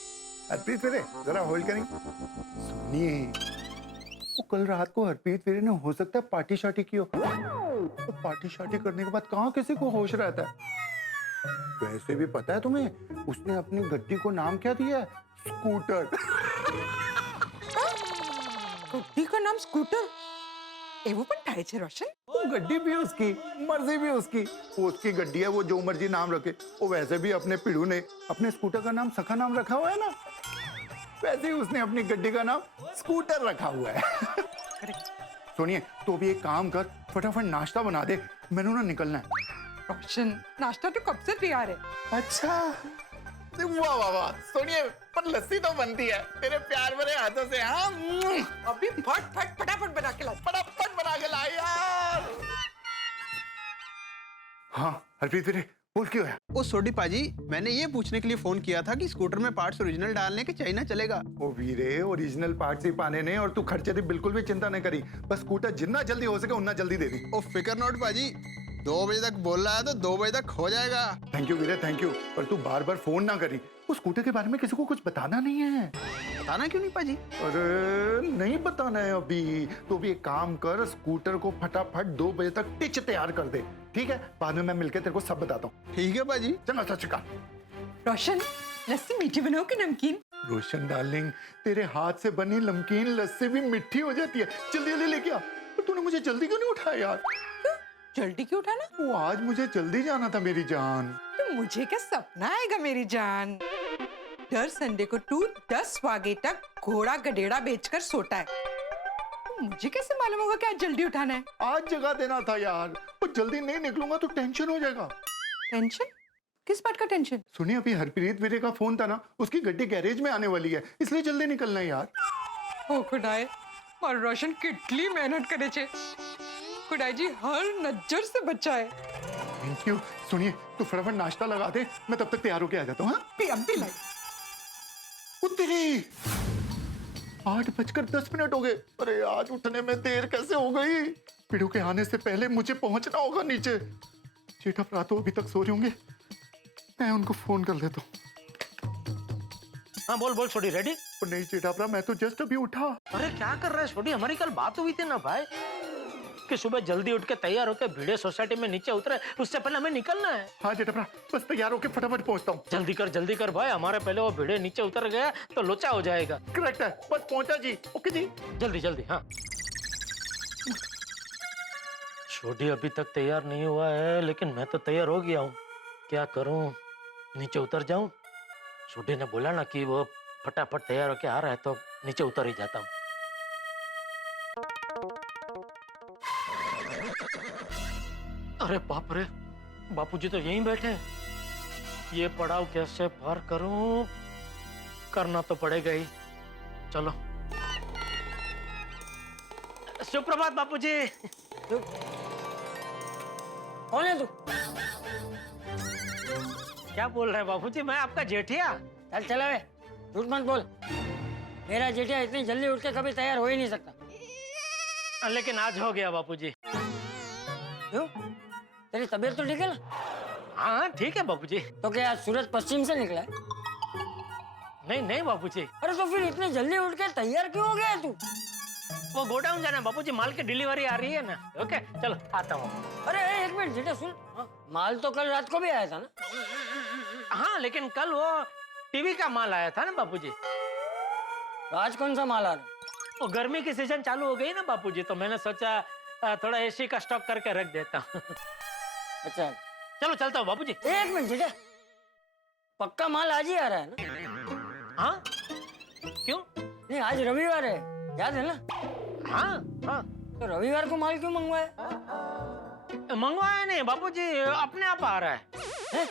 हरप्रीत वीरे, जरा होल्ड करें। सुनिए, वो कल रात को हरप्रीत वीरे ने हो सकता है पार्टी शार्टी की हो। तो पार्टी शार्टी करने के बाद कहाँ किसी को होश रहता है। वैसे भी पता है तुम्हें, उसने अपनी गड्डी को नाम क्या दिया है? स्कूटर। गड्डी का नाम स्कूटर? एवो पण થાય છે रोशन। वो गड्डी भी उसकी, मर्जी भी उसकी। वो उसकी गड्डी है, वो जो मर्जी नाम रखे। वो वैसे भी अपने पिड़ू ने अपने स्कूटर का नाम सखा नाम रखा हुआ है ना, वैसे ही उसने अपनी गड्डी का नाम स्कूटर रखा हुआ है। सुनिए, तो भी एक काम कर, फटाफट नाश्ता बना दे, मैंने ना निकलना है। रोशन, नाश्ता तो कब से तैयार है। अच्छा, वाह वाह वाह। सुनिए, पर लस्सी तो बनती है तेरे प्यार भरे हाथों से। हाँ, अभी फटाफट बना के ला। फटाफट बना के ला यार। हाँ हरप्रीत वीरे, बोल क्यों है? ओ सोडी पाजी, मैंने ये पूछने के लिए फोन किया था कि स्कूटर में पार्ट्स ओरिजिनल डालने के चाइना चलेगा। ओ वीरे, ओरिजिनल पार्ट्स ही पाने ने, और तू खर्चे की बिल्कुल भी चिंता नहीं करी। बस स्कूटर जितना जल्दी हो सके उतना जल्दी दे दी। ओ फिकर नॉट पाजी, 2 बजे तक बोल रहा है तो 2 बजे तक हो जाएगा। थैंक यू वीरे, थैंक यू। पर तू बार बार फोन ना करी। उस स्कूटर के बारे में किसी को कुछ बताना नहीं है। बताना क्यों नहीं पाजी? अरे नहीं बताना है अभी। तो भी एक काम कर, स्कूटर को फटाफट 2 बजे तक टिच तैयार कर दे, ठीक है? बाद में मैं मिलकर तेरे को सब बताता हूँ। ठीक है पाजी। चंगा सच का। रोशन, लस्सी मीठी बनाओ कि नमकीन? रोशन डार्लिंग, तेरे हाथ से बनी नमकीन लस्सी भी मीठी हो जाती है। जल्दी जल्दी लेके आ। पर तूने मुझे जल्दी क्यों नहीं उठाया यार? जल्दी क्यों उठाना? वो आज मुझे जल्दी जाना था मेरी जान। तो मुझे क्या सपना आएगा मेरी जान? हर संडे को तू 10 बजे तक घोड़ा गधेड़ा बेचकर सोता है। मुझे कैसे मालूम होगा कि आज जल्दी उठाना है? आज जगा देना था यार। और जल्दी नहीं निकलूंगा तो टेंशन हो जाएगा। टेंशन? किस बात का टेंशन? सुनिए, अभी हरप्रीत वीरे का फोन था ना, उसकी गड्डी गैरेज में आने वाली है, इसलिए जल्दी निकलना है यार। ओ खुदाए, और रोशन कितनी मेहनत करे छे। खुदाई जी हर नजर से बचाए। Thank you. सुनिए, तू फटाफट नाश्ता लगा दे, मैं तब तक तैयार होके आ जाता हूँ। अब भी लाई। 8:10 हो गए। अरे आज उठने में देर कैसे हो गई? पीड़ू के आने से पहले मुझे पहुंचना होगा नीचे। जेठा भरा तो अभी तक सो रहे होंगे, मैं उनको फोन कर लेता हूँ। हाँ बोल बोल छोटी, रेडी? नहीं जेठा भरा, मैं तो जस्ट अभी उठा। अरे क्या कर रहा है छोटी? हमारी कल बात हुई थी ना भाई कि सुबह जल्दी उठ के तैयार होकर भिड़े सोसाइटी में नीचे उतरे, उससे पहले हमें निकलना है। हाँ जेठा भरा, बस तैयार होके फटाफट पहुंचता हूँ। जल्दी कर भाई, हमारे पहले वो भिड़े नीचे उतर गया तो लोचा हो जाएगा। करेक्ट है, बस पहुंचा जी। ओके जी, जल्दी हाँ। छोटी अभी तक तैयार नहीं हुआ है, लेकिन मैं तो तैयार हो गया हूँ। क्या करूँ? नीचे उतर जाऊं? छोटी ने बोला ना कि वो फटाफट तैयार होके आ रहा है, तो नीचे उतर ही जाता हूँ। अरे बाप रे, बापूजी तो यहीं बैठे हैं। ये पड़ाव कैसे पार करूं? करना तो पड़ेगा ही। चलो। सुप्रभात बापूजी। कौन है तू? क्या बोल रहे हैं बापूजी? मैं आपका जेठिया। चल चला वे, झूठ मत बोल। मेरा जेठिया इतनी जल्दी उठ के कभी तैयार हो ही नहीं सकता। लेकिन आज हो गया बापूजी। क्यों? तेरी तबीयत तो ठीक है ना? हाँ ठीक है बापूजी। तो क्या आज सूरज पश्चिम से निकला है? नहीं बापूजी। अरे तो फिर इतनी जल्दी उठ के तैयार क्यों हो गया तू? वो गोडाउन जाना बापूजी, माल की डिलीवरी आ रही है ना। ओके चलो आता हूँ। अरे एक मिनट जेठा सुन, माल तो कल रात को भी आया था ना? हाँ लेकिन कल वो टीवी का माल आया था ना बापूजी। तो आज कौन सा माल आ रहा है? वो गर्मी की सीजन चालू हो गई ना बापूजी, तो मैंने सोचा थोड़ा एसी का स्टॉक करके रख देता हूँ। अच्छा चलो चलता हूँ बापूजी। एक मिनट जेठा, पक्का माल आज ही आ रहा है ना? हाँ क्यों? नहीं आज रविवार है, याद है ना? हाँ। तो रविवार को माल क्यों मंगवाया? मंगवाया नहीं बापूजी, अपने आप आ रहा है।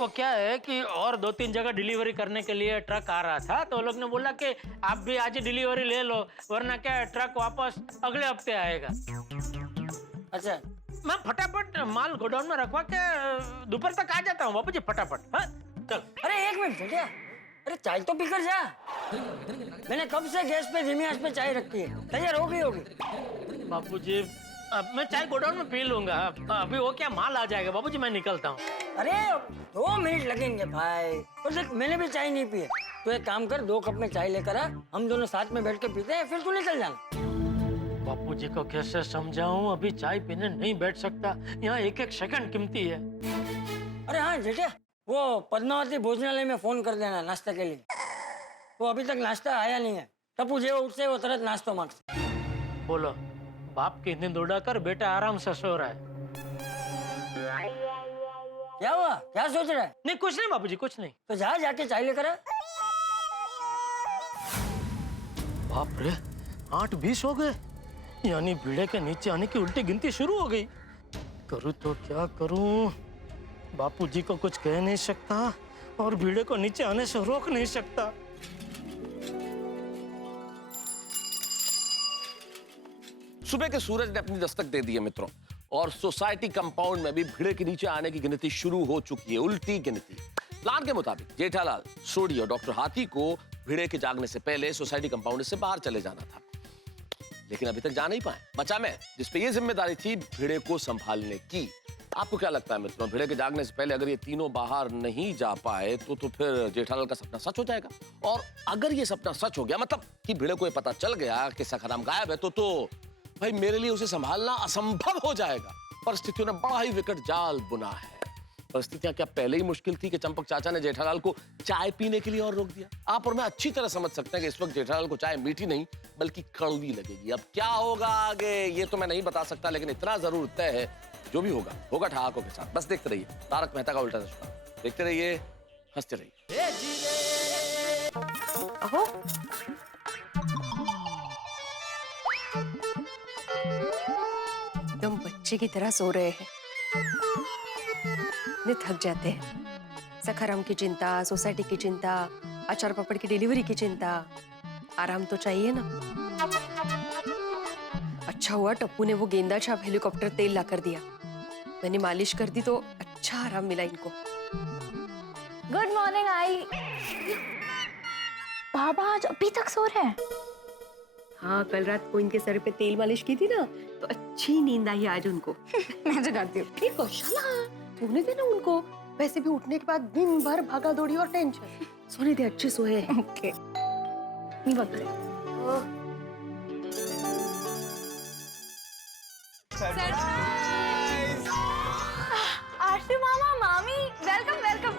वो क्या है कि और 2-3 जगह डिलीवरी करने के लिए ट्रक आ रहा था, तो लोग ने बोला कि आप भी आज ही डिलीवरी ले लो, वरना क्या है ट्रक वापस अगले हफ्ते आएगा। अच्छा मैं फटाफट माल गोडाउन में रखवा के दोपहर तक आ जाता हूँ बापूजी, फटाफट। हाँ चल। अरे एक मिनट जेठा, अरे चाय तो पीकर जा। मैंने कब से गैस पे धीमी आंच पे चाय रखी है, तैयार हो गई होगी। बापूजी अब मैं चाय गोडाउन में पी लूंगा, अभी वो क्या माल आ जाएगा बापूजी, मैं निकलता हूँ। अरे 2 मिनट लगेंगे भाई। और देख मैंने भी चाय नहीं पी है, तो एक काम कर 2 कप में चाय लेकर आ, हम दोनों साथ में बैठ के पीते हैं, फिर तू निकल जाना। बापूजी को कैसे समझाऊं? अभी चाय पीने नहीं बैठ सकता, यहाँ एक सेकंड कीमती है। अरे हाँ जेठा, वो पद्मावती भोजनालय में फोन कर देना नाश्ते के लिए। वो अभी तक नाश्ता आया नहीं है, तब मुझे वो उठते वो तुरंत नाश्ता मांगता। बोलो, बाप की नींद उड़ाकर बेटा आराम से सो रहा है। क्या हुआ? क्या सोच रहा है? नहीं कुछ नहीं बापूजी, कुछ नहीं। तो जा जाके चाय लेकर आ। बाप रे, 8:20 हो गए, यानी भिड़े के नीचे आने की उल्टी गिनती शुरू हो गई। करूँ तो क्या करूँ? बापूजी को कुछ कह नहीं सकता और भिड़े को नीचे आने से रोक नहीं सकता। सुबह के सूरज ने अपनी दस्तक दे दी है मित्रों, और सोसाइटी कंपाउंड में भी भिड़े के नीचे आने की गिनती शुरू हो चुकी है, उल्टी गिनती। प्लान के मुताबिक जेठालाल, सोडी और डॉक्टर हाथी को भिड़े के जागने से पहले सोसाइटी कंपाउंड से बाहर चले जाना था। लेकिन अभी तक जा नहीं पाए। बचा मैं, जिस पे ये जिम्मेदारी थी भिड़े को संभालने की। आपको क्या लगता है मित्रों, भिड़े के जागने से पहले अगर ये तीनों बाहर नहीं जा पाए तो फिर जेठालाल का सपना सच हो जाएगा। और अगर ये सपना सच हो गया, मतलब कि भिड़े को ये पता चल गया कि सखाराम गायब है, तो भाई मेरे लिए उसे संभालना असंभव हो जाएगा। परिस्थितियों ने बड़ा ही विकट जाल बुना है। परिस्थितियां क्या पहले ही मुश्किल थी कि चंपक चाचा ने जेठालाल को चाय पीने के लिए और रोक दिया। आप और मैं अच्छी तरह समझ सकते हैं कि इस वक्त जेठालाल को चाय मीठी नहीं बल्कि कड़वी लगेगी। अब क्या होगा आगे ये तो मैं नहीं बता सकता, लेकिन इतना जरूर तय है, जो भी होगा होगा ठहाकों के साथ। बस देखते रहिए तारक मेहता का उल्टा चश्मा, देखते रहिए, हंसते रहिए। अहो एकदम बच्चे की तरह सो रहे हैं, इतने थक जाते हैं। सखाराम की चिंता, सोसाइटी की चिंता, अचार पापड़ की डिलीवरी की चिंता, आराम तो चाहिए ना। अच्छा हुआ टप्पू ने वो गेंदा छाप हेलीकॉप्टर तेल ला कर दिया, मैंने मालिश कर दी तो अच्छा आराम मिला इनको। Good morning I. बाबा आज अभी तक सो रहे हैं? हाँ, कल रात को इनके सर पे तेल मालिश की थी ना, तो अच्छी नींद आई आज उनको। मैं जगाती हूँ। ठीक कौशला, सोने देना उनको। वैसे भी उठने के बाद दिन भर भागा दौड़ी और टेंशन। सोने दे, अच्छे सोए हैं। ओके। नहीं बता रहे। आशु मामा, मामी, वेलकम वेलकम।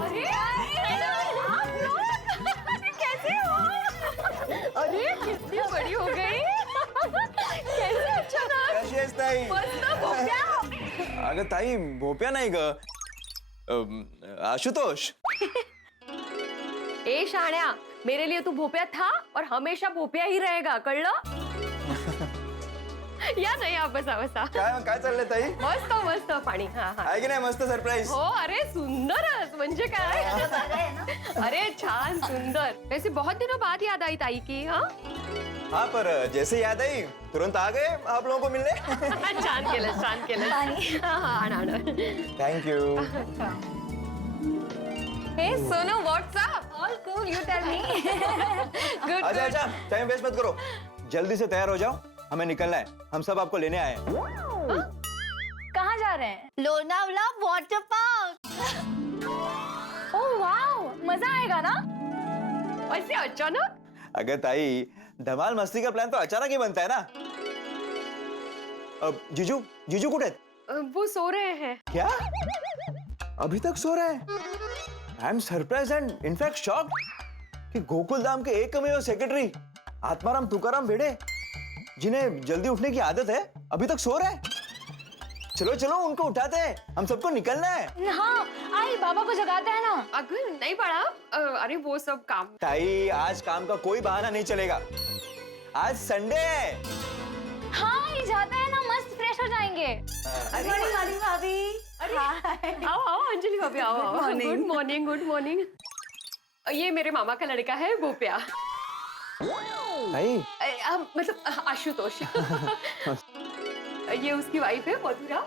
अरे आप लोग कैसे हो? अरे कितनी बड़ी हो गई। कैसे अचानक? कशी आहेस ताई? मस्त भोप्या। अगं ताई भोप्या नाही ग, आशुतोष। ए शाण्या, मेरे लिए तू भोप्या था और हमेशा भोप्या ही रहेगा, कळलं? या नाही, आप बसा बसा। काय चाललंय ताई? मस्त मस्त पाणी। हाँ हाँ, आहे की नाही मस्त सरप्राईज? हो, अरे सुंदरच, म्हणजे काय? अरे छान, सुंदर। वैसे बहुत दिनों बाद याद आई ताई की। हाँ हाँ, पर जैसे याद आई तुरंत आ गए आप लोगों को मिलने। छान केलं, छान केलं। हाँ हाँ, आण आण। Thank you. Hey Sonu, what's up? All cool, you tell me. Good. अच्छा अच्छा, टाइम वेस्ट मत करो, जल्दी से तैयार हो जाओ, हमें निकलना है। हम सब आपको लेने आए हैं। कहाँ जा रहे हैं? Lonavala water park. Oh wow, मजा आएगा ना? ऐसे अचानक? अगर ताई, धमाल मस्ती का प्लान तो अचानक ही बनता है ना। अब जीजू, जीजू कुठे आहेत? वो सो रहे हैं। क्या? अभी तक सो रहे हैं? I am surprise and in fact shocked कि गोकुल धाम के एकमेव सेक्रेटरी आत्माराम तुकाराम भिड़े, जिन्हें जल्दी उठने की आदत है, अभी तक सो रहे हैं। चलो चलो उनको उठाते हैं, हम सबको निकलना है। हाँ, आई बाबा को जगाते हैं ना। अगर नहीं पड़ा, अरे वो सब काम। ताई, आज काम का कोई बहाना नहीं चलेगा, आज संडे है। हाँ, ये जाते हैं ना, मस्त फ्रेश हो जाएंगे। अरे माली भाभी, अरे आओ आओ अंजलि भाभी, आओ आओ। Good morning, good morning. ये मेरे मामा का लड़का है भोप्या। ताई, मतलब आशुतोष। ये उसकी वाइफ है मधुरा।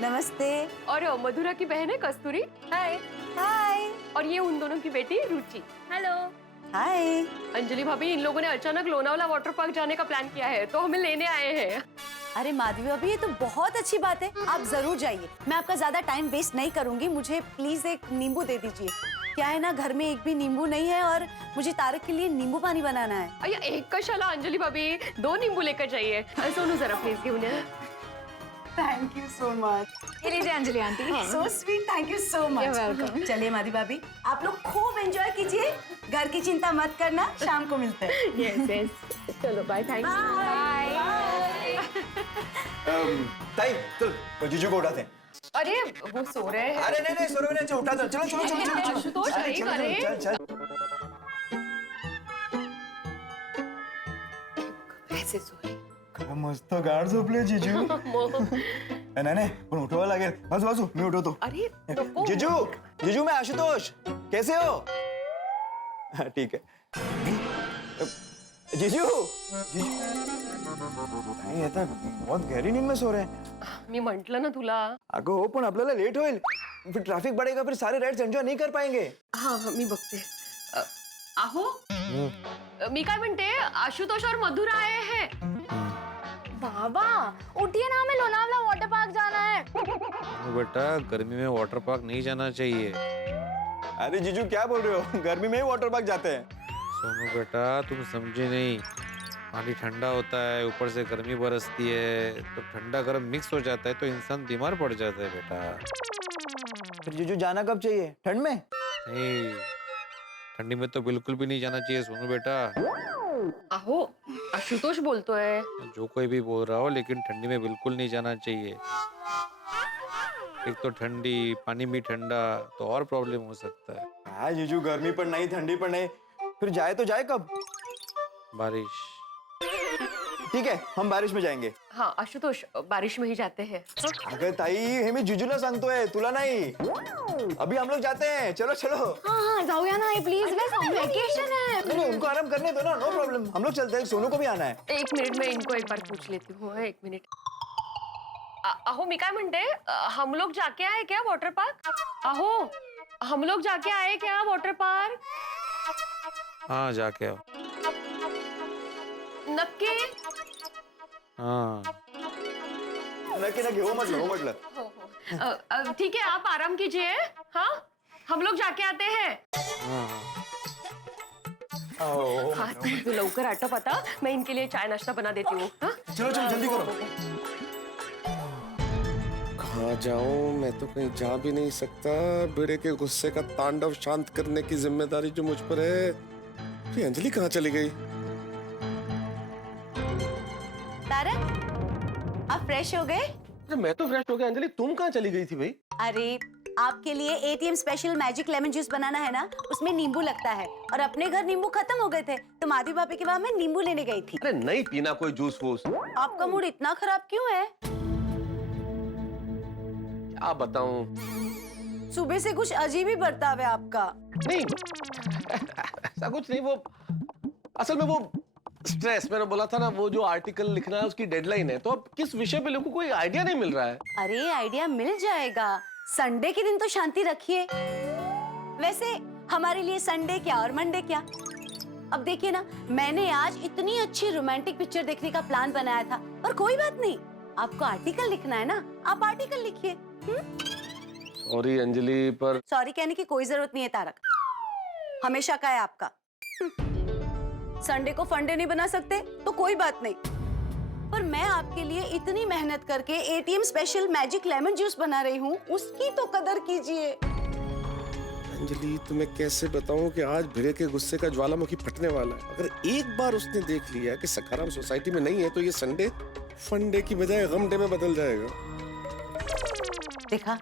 नमस्ते। और मधुरा की बहन है कस्तूरी। हाय। हाय। और ये उन दोनों की बेटी रुचि। हेलो। हाय। अंजलि भाभी, इन लोगों ने अचानक लोनावला वाटर पार्क जाने का प्लान किया है, तो हमें लेने आए हैं। अरे माधवी भाभी, ये तो बहुत अच्छी बात है, आप जरूर जाइए। मैं आपका ज्यादा टाइम वेस्ट नहीं करूंगी, मुझे प्लीज एक नींबू दे दीजिए। क्या है ना, घर में एक भी नींबू नहीं है और मुझे तारक के लिए नींबू पानी बनाना है। अय्या, एक कशाला अंजलि भाभी, 2 नींबू लेकर जाइए। सोनू जरा प्लीज घेऊन या। Thank you so much. ये लीजिए Anjali aunty. So sweet, thank you so much. Welcome. चलिए माधवी भाभी, आप लोग खूब एंजॉय कीजिए, घर की चिंता मत करना, शाम को मिलते हैं। यस यस, चलो बाय, थैंक ताई चल जीजू को उठाते हैं। अरे वो सो रहे हैं। अरे नहीं नहीं, सो रहे नहीं, उठा दो। चलो चलो चलो चलो। आशुतोष, नहीं करे। चल चल। ऐसे सोए। मस्त गाढ झोपले जीजू। नाही नाही, पण उठवावं लागेल। बाजू बाजू, मी उठवतो। अरे नको। जीजू, जीजू, मैं आशुतोष, कैसे हो? हाँ, ठीक है। जीजू, नहीं, आता बहुत गहरी नींद में सो रहे हैं। मी म्हंटल ना तुला। अगं हो, पण आपल्याला लेट होईल, फिर ट्रॅफिक बढ़ेगा, फिर सारे राइड्स एंजॉय नहीं कर पाएंगे। हाँ हाँ, मी बघते। आहो मी काय म्हणते, आशुतोष और मधुरा आए हैं. बाबा उठिए ना, हमें लोनावला वाटर पार्क जाना है. बेटा गर्मी में वाटर पार्क नहीं जाना चाहिए. अरे जीजू क्या बोल रहे हो, गर्मी में ही वाटर पार्क जाते हैं. सोनू बेटा तुम समझे नहीं, पानी ठंडा होता है, ऊपर से गर्मी बरसती है, तो ठंडा गर्म मिक्स हो जाता है तो इंसान बीमार पड़ जाता है बेटा. फिर जीजू जाना कब चाहिए, ठंड में? नहीं, ठंडी में तो बिल्कुल भी नहीं जाना चाहिए सोनू बेटा. आहो आशुतोष बोलतोय. जो कोई भी बोल रहा हो, लेकिन ठंडी में बिल्कुल नहीं जाना चाहिए. एक तो ठंडी, पानी भी ठंडा, तो और प्रॉब्लम हो सकता है. हाँ जीजू, गर्मी पर नहीं, ठंडी पर नहीं, फिर जाए तो जाए कब? बारिश. ठीक है, हम बारिश में जाएंगे. हाँ आशुतोष, बारिश में ही जाते हैं. अगं ताई, हे मी जीजूला सांगतोय, तुला नाही. अभी हम लोग जाते हैं, चलो चलो. हाँ जाऊया ना प्लीज, वेकेशन है. नहीं, उनको आराम करने दो ना, नो प्रॉब्लम. हम लोग चलते हैं, सोनू को भी आना है. 1 मिनिट में इनको एक बार पूछ लेती हूँ. 1 मिनिट. अहो मी काय म्हणते, हम लोग जाके आए क्या वाटर पार्क? अहो हम लोग जाके आए क्या वाटर पार्क? हाँ जाके आओ. नक्की? हाँ नक्की नक्की, हो म्हटलं. ठीक है, आप आराम कीजिए. हाँ हम लोग जाके आते हैं. हाँ तू लवकर आटप आता, मैं इनके लिए चाय नाश्ता बना देती हूँ. चलो चलो जल्दी करो. कहाँ जाऊं, मैं तो कहीं जा भी नहीं सकता. बेड़े के गुस्से का तांडव शांत करने की जिम्मेदारी जो मुझ पर है. ये अंजलि कहाँ चली गई? तारक, आप फ्रेश हो गए? अरे मैं तो फ्रेश हो गया. अंजलि तुम कहाँ चली गई थी भाई? अरे आपके लिए ATM special magic lemon juice बनाना है ना, उसमें नींबू लगता है, और अपने घर नींबू खत्म हो गए थे तो माधवी भाभी के वहाँ मैं नींबू लेने गई थी. अरे नहीं पीना कोई जूस वूस. आपका मूड इतना खराब क्यों है? क्या बताऊं, सुबह से कुछ अजीब ही बर्ताव है आपका. नहीं ऐसा कुछ नहीं. वो असल में वो स्ट्रेस, मैंने बोला था ना, वो जो आर्टिकल लिखना है उसकी डेडलाइन है, तो अब किस विषय पे लिखूं कोई आइडिया नहीं मिल रहा है. अरे आइडिया मिल जाएगा, संडे के दिन तो शांति रखिए. वैसे हमारे लिए संडे क्या और मंडे क्या. अब देखिए ना, मैंने आज इतनी अच्छी रोमांटिक पिक्चर देखने का प्लान बनाया था, पर कोई बात नहीं, आपको आर्टिकल लिखना है ना, आप आर्टिकल लिखिए. सॉरी अंजलि, पर सॉरी कहने की कोई जरूरत नहीं है तारक, हमेशा का है आपका. संडे को फंडे नहीं बना सकते तो कोई बात नहीं, पर मैं आपके लिए इतनी मेहनत करके ATM special magic lemon juice बना रही हूँ, उसकी तो कदर कीजिए. अंजलि तुम्हें कैसे बताऊं कि आज भिड़े के गुस्से का ज्वालामुखी फटने वाला है. अगर एक बार उसने देख लिया कि सखाराम सोसाइटी में नहीं है तो ये संडे फंडे की बजाय गम डे में बदल जाएगा. देखा,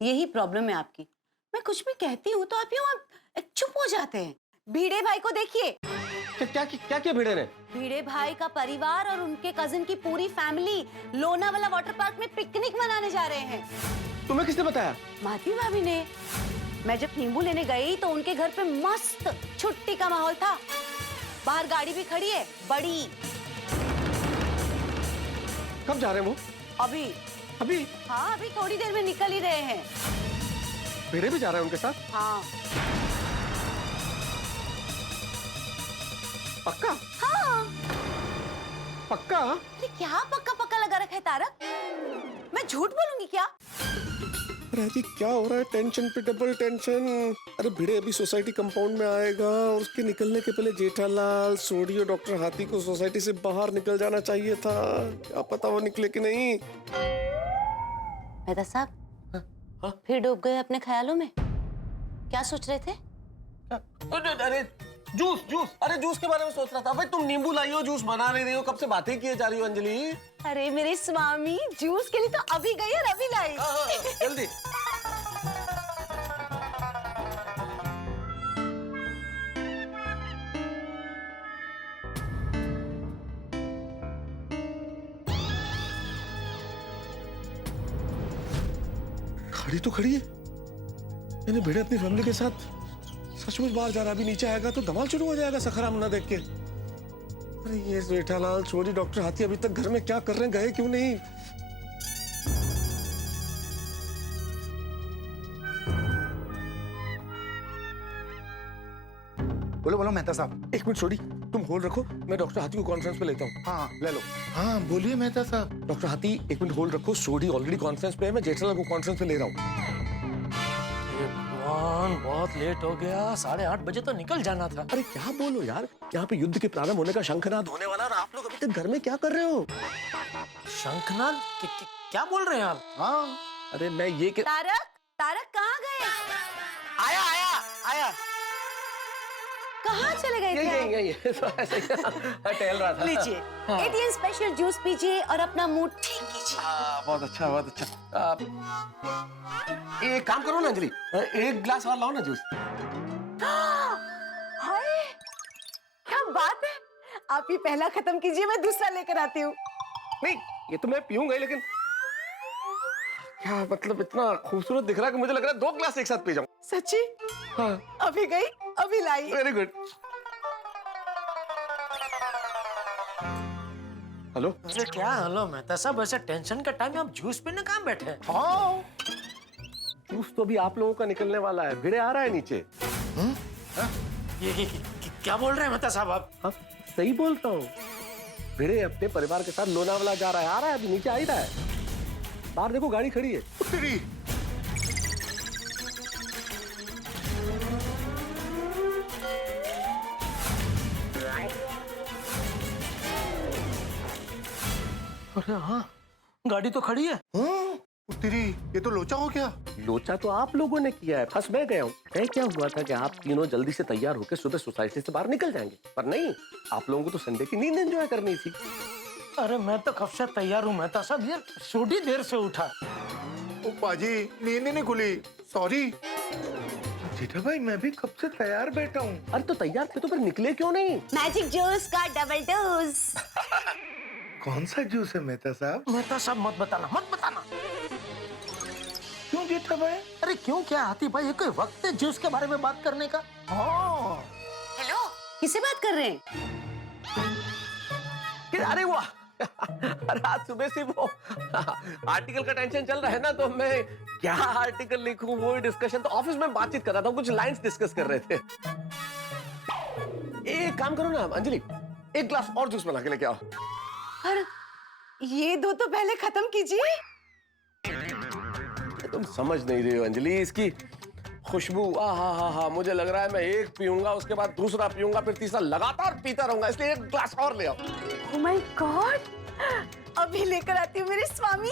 यही प्रॉब्लम है आपकी. मैं कुछ भी कहती हूँ तो आप यूँ चुप हो जाते हैं. भिड़े भाई को देखिए. क्या क्या भिड़े ने? भिड़े भाई का परिवार और उनके कजिन की पूरी फैमिली लोनावाला वाटर पार्क में पिकनिक मनाने जा रहे हैं. तुम्हें किसने बताया? माधवी भाभी ने. मैं जब नींबू लेने गई तो उनके घर पे मस्त छुट्टी का माहौल था. बाहर गाड़ी भी खड़ी है, बड़ी. कब जा रहे हैं वो? अभी. अभी? हाँ अभी थोड़ी देर में निकल ही रहे हैं. भिड़े भी जा रहे हैं उनके साथ? हाँ. पक्का? हाँ. पक्का? अरे क्या पक्का पक्का लगा रखा है तारक, मैं झूठ बोलूंगी क्या? अरे क्या हो रहा है, टेंशन पे डबल टेंशन. अरे भिड़े अभी सोसाइटी कंपाउंड में आएगा और उसके निकलने के पहले जेठालाल, सोडी और डॉक्टर हाथी को सोसाइटी से बाहर निकल जाना चाहिए था. क्या पता वो निकले कि नहीं. मेहता साहब, फिर डूब गए अपने ख्यालों में. क्या सोच रहे थे? अरे जूस जूस. अरे जूस के बारे में सोच रहा था. भाई तुम नींबू लाई हो, जूस बना नहीं रही हो, कब से बातें किए जा रही हो अंजलि. अरे मेरे स्वामी, जूस के लिए तो अभी गई और अभी लाई. जल्दी. खड़ी तो खड़ी है. मैंने भिड़े अपनी फैमिली के साथ सचमुच बाहर जा रहा. अभी नीचे आएगा तो धमाल शुरू हो जाएगा सखाराम ना देख के. अरे ये जेठालाल, छोड़ी, डॉक्टर हाथी अभी तक घर में क्या कर रहे हैं, गए क्यों नहीं. बोलो मेहता साहब। एक मिनट छोड़ी, तुम होल्ड रखो, मैं डॉक्टर हाथी को कॉन्फ्रेंस पे लेता हूँ। हाँ ले लो। हाँ बोलिए मेहता साहब। डॉक्टर हाथी एक मिनट होल्ड रखो, सोडी ऑलरेडी कॉन्फ्रेंस पे है, मैं जेठालाल को कॉन्फ्रेंस पे ले रहा हूँ। भगवान बहुत लेट हो गया, 8:30 बजे तो निकल जाना था। अरे क्या बोलो यार, यहाँ पे युद्ध के प्रारंभ होने का शंखनाद होने वाला और आप लोग अभी तक घर में क्या कर रहे हो? शंखनाद? क्या बोल रहे हैं आप? हाँ अरे मैं ये तारक, तारक कहाँ गए? आया आया आया। कहाँ चले गए थे आप? ये तो ऐसे ही टहल रहा था। लीजिए, एटीएम स्पेशल जूस पीजिए और अपना मूड ठीक कीजिए। बहुत अच्छा बहुत अच्छा। एक काम करो ना अंजलि, एक ग्लास और लाओ ना जूस। हाय, क्या बात है, आप ये पहला खत्म कीजिए, मैं दूसरा लेकर आती हूँ। नहीं ये तो मैं पीऊंगा ही, लेकिन क्या मतलब इतना खूबसूरत दिख रहा है कि मुझे लग रहा है 2 ग्लास एक साथ पी जाऊं। सच्ची? हाँ। अभी गई अभी लाई। Very good. हेलो। अरे क्या हेलो मेहता साहब, ऐसे टेंशन का टाइम में आप जूस पीने कहाँ बैठे हैं? हाँ जूस तो भी आप लोगों का निकलने वाला है, भिड़े आ रहा है नीचे। ये क्या बोल रहे हैं मेहता साहब आप? हाँ सही बोलता हूँ, भिड़े अपने परिवार के साथ लोनावाला जा रहा है, आ रहा है अभी नीचे आ ही रहा है। बाहर देखो गाड़ी खड़ी है। तेरी अरे हाँ गाड़ी तो खड़ी है। तेरी ये तो लोचा हो गया। लोचा तो आप लोगों ने किया है, फंस मैं गया हूँ। क्या हुआ था कि आप तीनों जल्दी से तैयार होकर सुबह सोसाइटी से बाहर निकल जाएंगे, पर नहीं, आप लोगों को तो संडे की नींद एंजॉय करनी थी। अरे मैं तो कब से तैयार हूँ मेहता साहब, ये छोटी देर से उठा। ओ पाजी नींद नहीं खुली, सॉरी। जेठा भाई मैं भी कब से तैयार बैठा हूँ। अरे तो तैयार थे तो फिर निकले क्यों नहीं? मैजिक जूस का डबल डोज। कौन सा जूस है मेहता साहब? मेहता साहब मत बताना, मत बताना। क्यों जेठा भाई? अरे क्यों क्या हाथी भाई, ये कोई वक्त है जूस के बारे में बात करने का? हाँ हेलो, किससे बात कर रहे हैं? अरे वाह अरे आज सुबह से वो आर्टिकल का टेंशन चल रहा है ना, तो मैं क्या आर्टिकल लिखूं वो डिस्कशन, तो ऑफिस में बातचीत कर रहा था, कुछ लाइंस डिस्कस कर रहे थे। एक काम करो ना अंजलि, 1 ग्लास और जूस बना के लेके आओ। पर ये 2 तो पहले खत्म कीजिए। तुम समझ नहीं रही हो अंजलि, इसकी खुशबू हा, मुझे लग रहा है मैं एक पीऊंगा, उसके बाद दूसरा पीऊंगा, फिर तीसरा लगातार पीता रहूंगा, इसलिए 1 ग्लास और ले आओ। Oh my God! अभी लेकर आती हूँ मेरे स्वामी।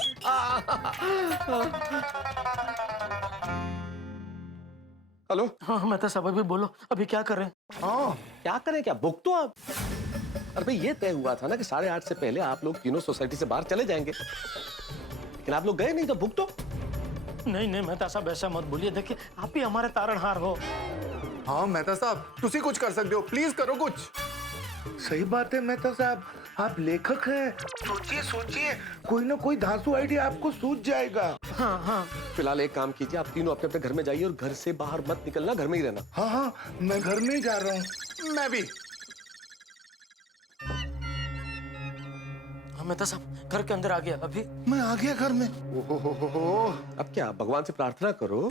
हेलो। हाँ मेहता साहब अभी बोलो, अभी क्या करें? हाँ क्या करें, क्या बुक तो आप। अरे भाई ये तय हुआ था ना कि 8:30 से पहले आप लोग तीनों सोसाइटी से बाहर चले जाएंगे, लेकिन आप लोग गए नहीं, तो बुक तो। नहीं मेहता साहब ऐसा मत बोलिए, देखिए आप ही हमारे तारणहार हो। हाँ मेहता साहब तुसी कुछ कर सकते हो, प्लीज करो कुछ। सही बात है मेहता साहब, आप लेखक हैं, सोचिए कोई ना कोई धांसू आइडिया आपको सूझ जाएगा। हाँ फिलहाल एक काम कीजिए, आप तीनों अपने अपने घर में जाइए और घर से बाहर मत निकलना, घर में ही रहना। हाँ मैं घर में ही जा रहा हूँ। मैं भी। हाँ मेहता साहब घर के अंदर आ गया, अभी मैं आ गया घर में। अब क्या भगवान से प्रार्थना करो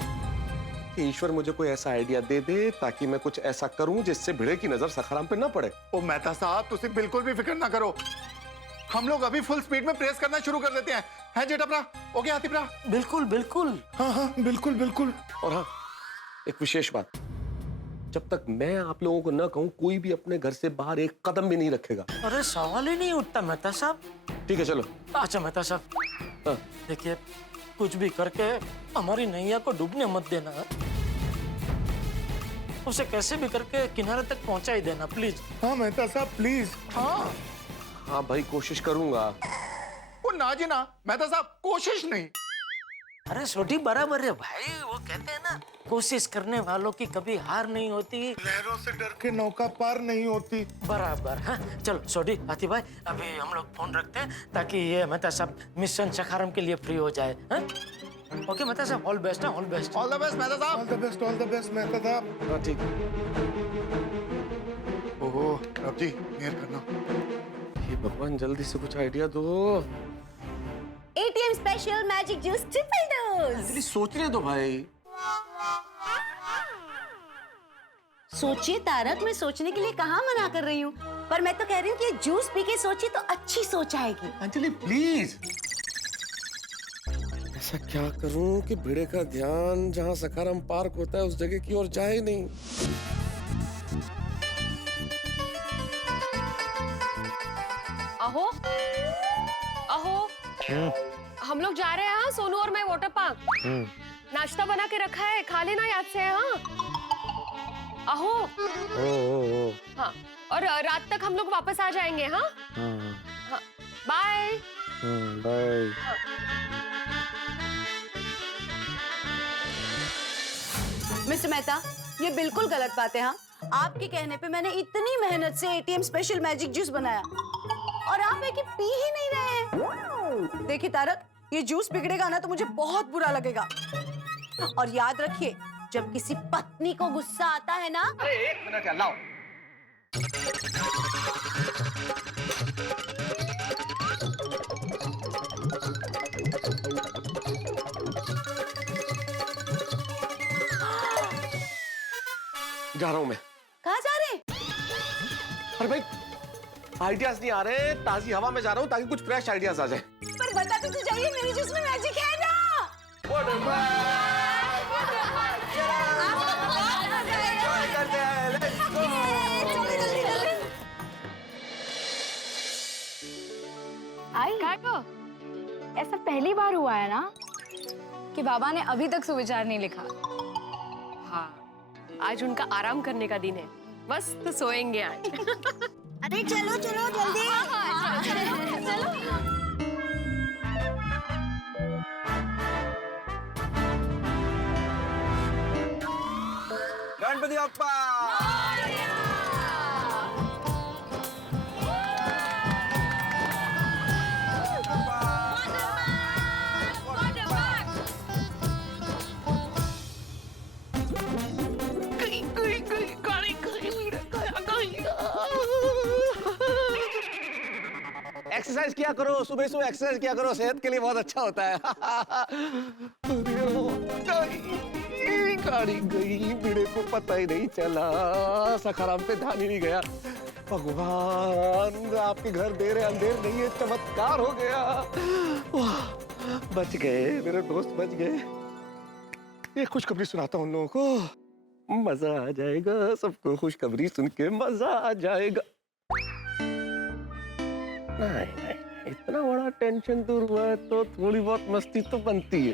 कि ईश्वर मुझे कोई ऐसा आइडिया दे दे ताकि मैं कुछ ऐसा करूं जिससे भिड़े की नजर सखाराम पे ना पड़े। ओ मेहता साहब तुसी बिल्कुल भी फिक्र ना करो, हम लोग अभी फुल स्पीड में प्रेस करना शुरू कर देते हैं जेठा भरा? ओके हाथी भरा? बिल्कुल। हाँ बिल्कुल। और हाँ एक विशेष बात, जब तक मैं आप लोगों को न कहूं कोई भी अपने घर से बाहर एक कदम भी नहीं रखेगा। अरे सवाल ही नहीं उठता मेहता साहब। ठीक है चलो। अच्छा मेहता साहब देखिए, कुछ भी करके हमारी नैया को डूबने मत देना, उसे कैसे भी करके किनारे तक पहुंचा ही देना प्लीज। हाँ मेहता साहब प्लीज। हाँ भाई कोशिश करूंगा। वो ना जी ना मेहता साहब, कोशिश नहीं। अरे छोटी बराबर है भाई, वो कहते हैं ना कोशिश करने वालों की कभी हार नहीं होती, लहरों से डर के नौका पार नहीं होती। बराबर। हाँ चलो छोटी हाथी भाई, अभी हम लोग फोन रखते हैं ताकि ये मेहता साहब मिशन सखाराम के लिए फ्री हो जाए। हाँ ओके मेहता साहब, all best. All the best Mehta साहब। ऑल द बेस्ट मेहता साहब। हाँ ठीक। ओहो रब जी मेहर करना। ये भगवान जल्दी से कुछ आइडिया दो। ATM special magic juice triple dose. सोचने दो भाई। सोचिए तारक, मैं सोचने के लिए कहाँ मना कर रही हूँ, पर मैं तो कह रही हूँ कि जूस पी के सोचिए तो अच्छी सोच आएगी। अंजलि प्लीज, ऐसा क्या करूं कि भिड़े का ध्यान जहां सखाराम पार्क होता है उस जगह की ओर जाए नहीं। अहो अहो, हम लोग जा रहे हैं हाँ, सोनू और मैं वाटर पार्क। नाश्ता बना के रखा है, खा लेना याद से। हाँ अहो। हाँ, और रात तक हम लोग वापस आ जाएंगे। हाँ हाँ, बाय बाय। मिस्टर मेहता, ये बिल्कुल गलत बात है। हाँ, आपके कहने पे मैंने इतनी मेहनत से एटीएम स्पेशल मैजिक जूस बनाया और आप है कि पी ही नहीं रहे हैं। देखिए तारक, ये जूस बिगड़ेगा ना तो मुझे बहुत बुरा लगेगा। और याद रखिए, जब किसी पत्नी को गुस्सा आता है ना। अरे एक मिनट लाओ। जा रहा हूं मैं। कहाँ जा रहे? अरे भाई, आइडियाज नहीं आ रहे, ताजी हवा में जा रहा हूँ ताकि कुछ फ्रेश आइडियाज आ जाए। पर बताते तो जाइए, मेरी जूस में मैजिक है ना। आई ऐसा पहली बार हुआ है ना कि बाबा ने अभी तक सुविचार नहीं लिखा। हाँ, आज उनका आराम करने का दिन है, बस तो सोएंगे आज। अरे चलो चलो जल्दी। चलो। गणपति बप्पा। एक्सरसाइज किया करो, सुबह सुबह एक्सरसाइज किया करो, सेहत के लिए बहुत अच्छा होता है। गाड़ी गई, भिड़े को पता ही नहीं चला, सखाराम पे ध्यान ही नहीं गया। भगवान, आपके घर देर अंधेर नहीं है, चमत्कार हो गया। वाह, बच गए मेरे दोस्त, बच गए। ये खुशखबरी सुनाता हूँ उन लोगों को, मजा आ जाएगा। सबको खुशखबरी सुन के मजा आ जाएगा। नहीं, इतना बड़ा टेंशन दूर हुआ है तो थोड़ी बहुत मस्ती तो बनती है।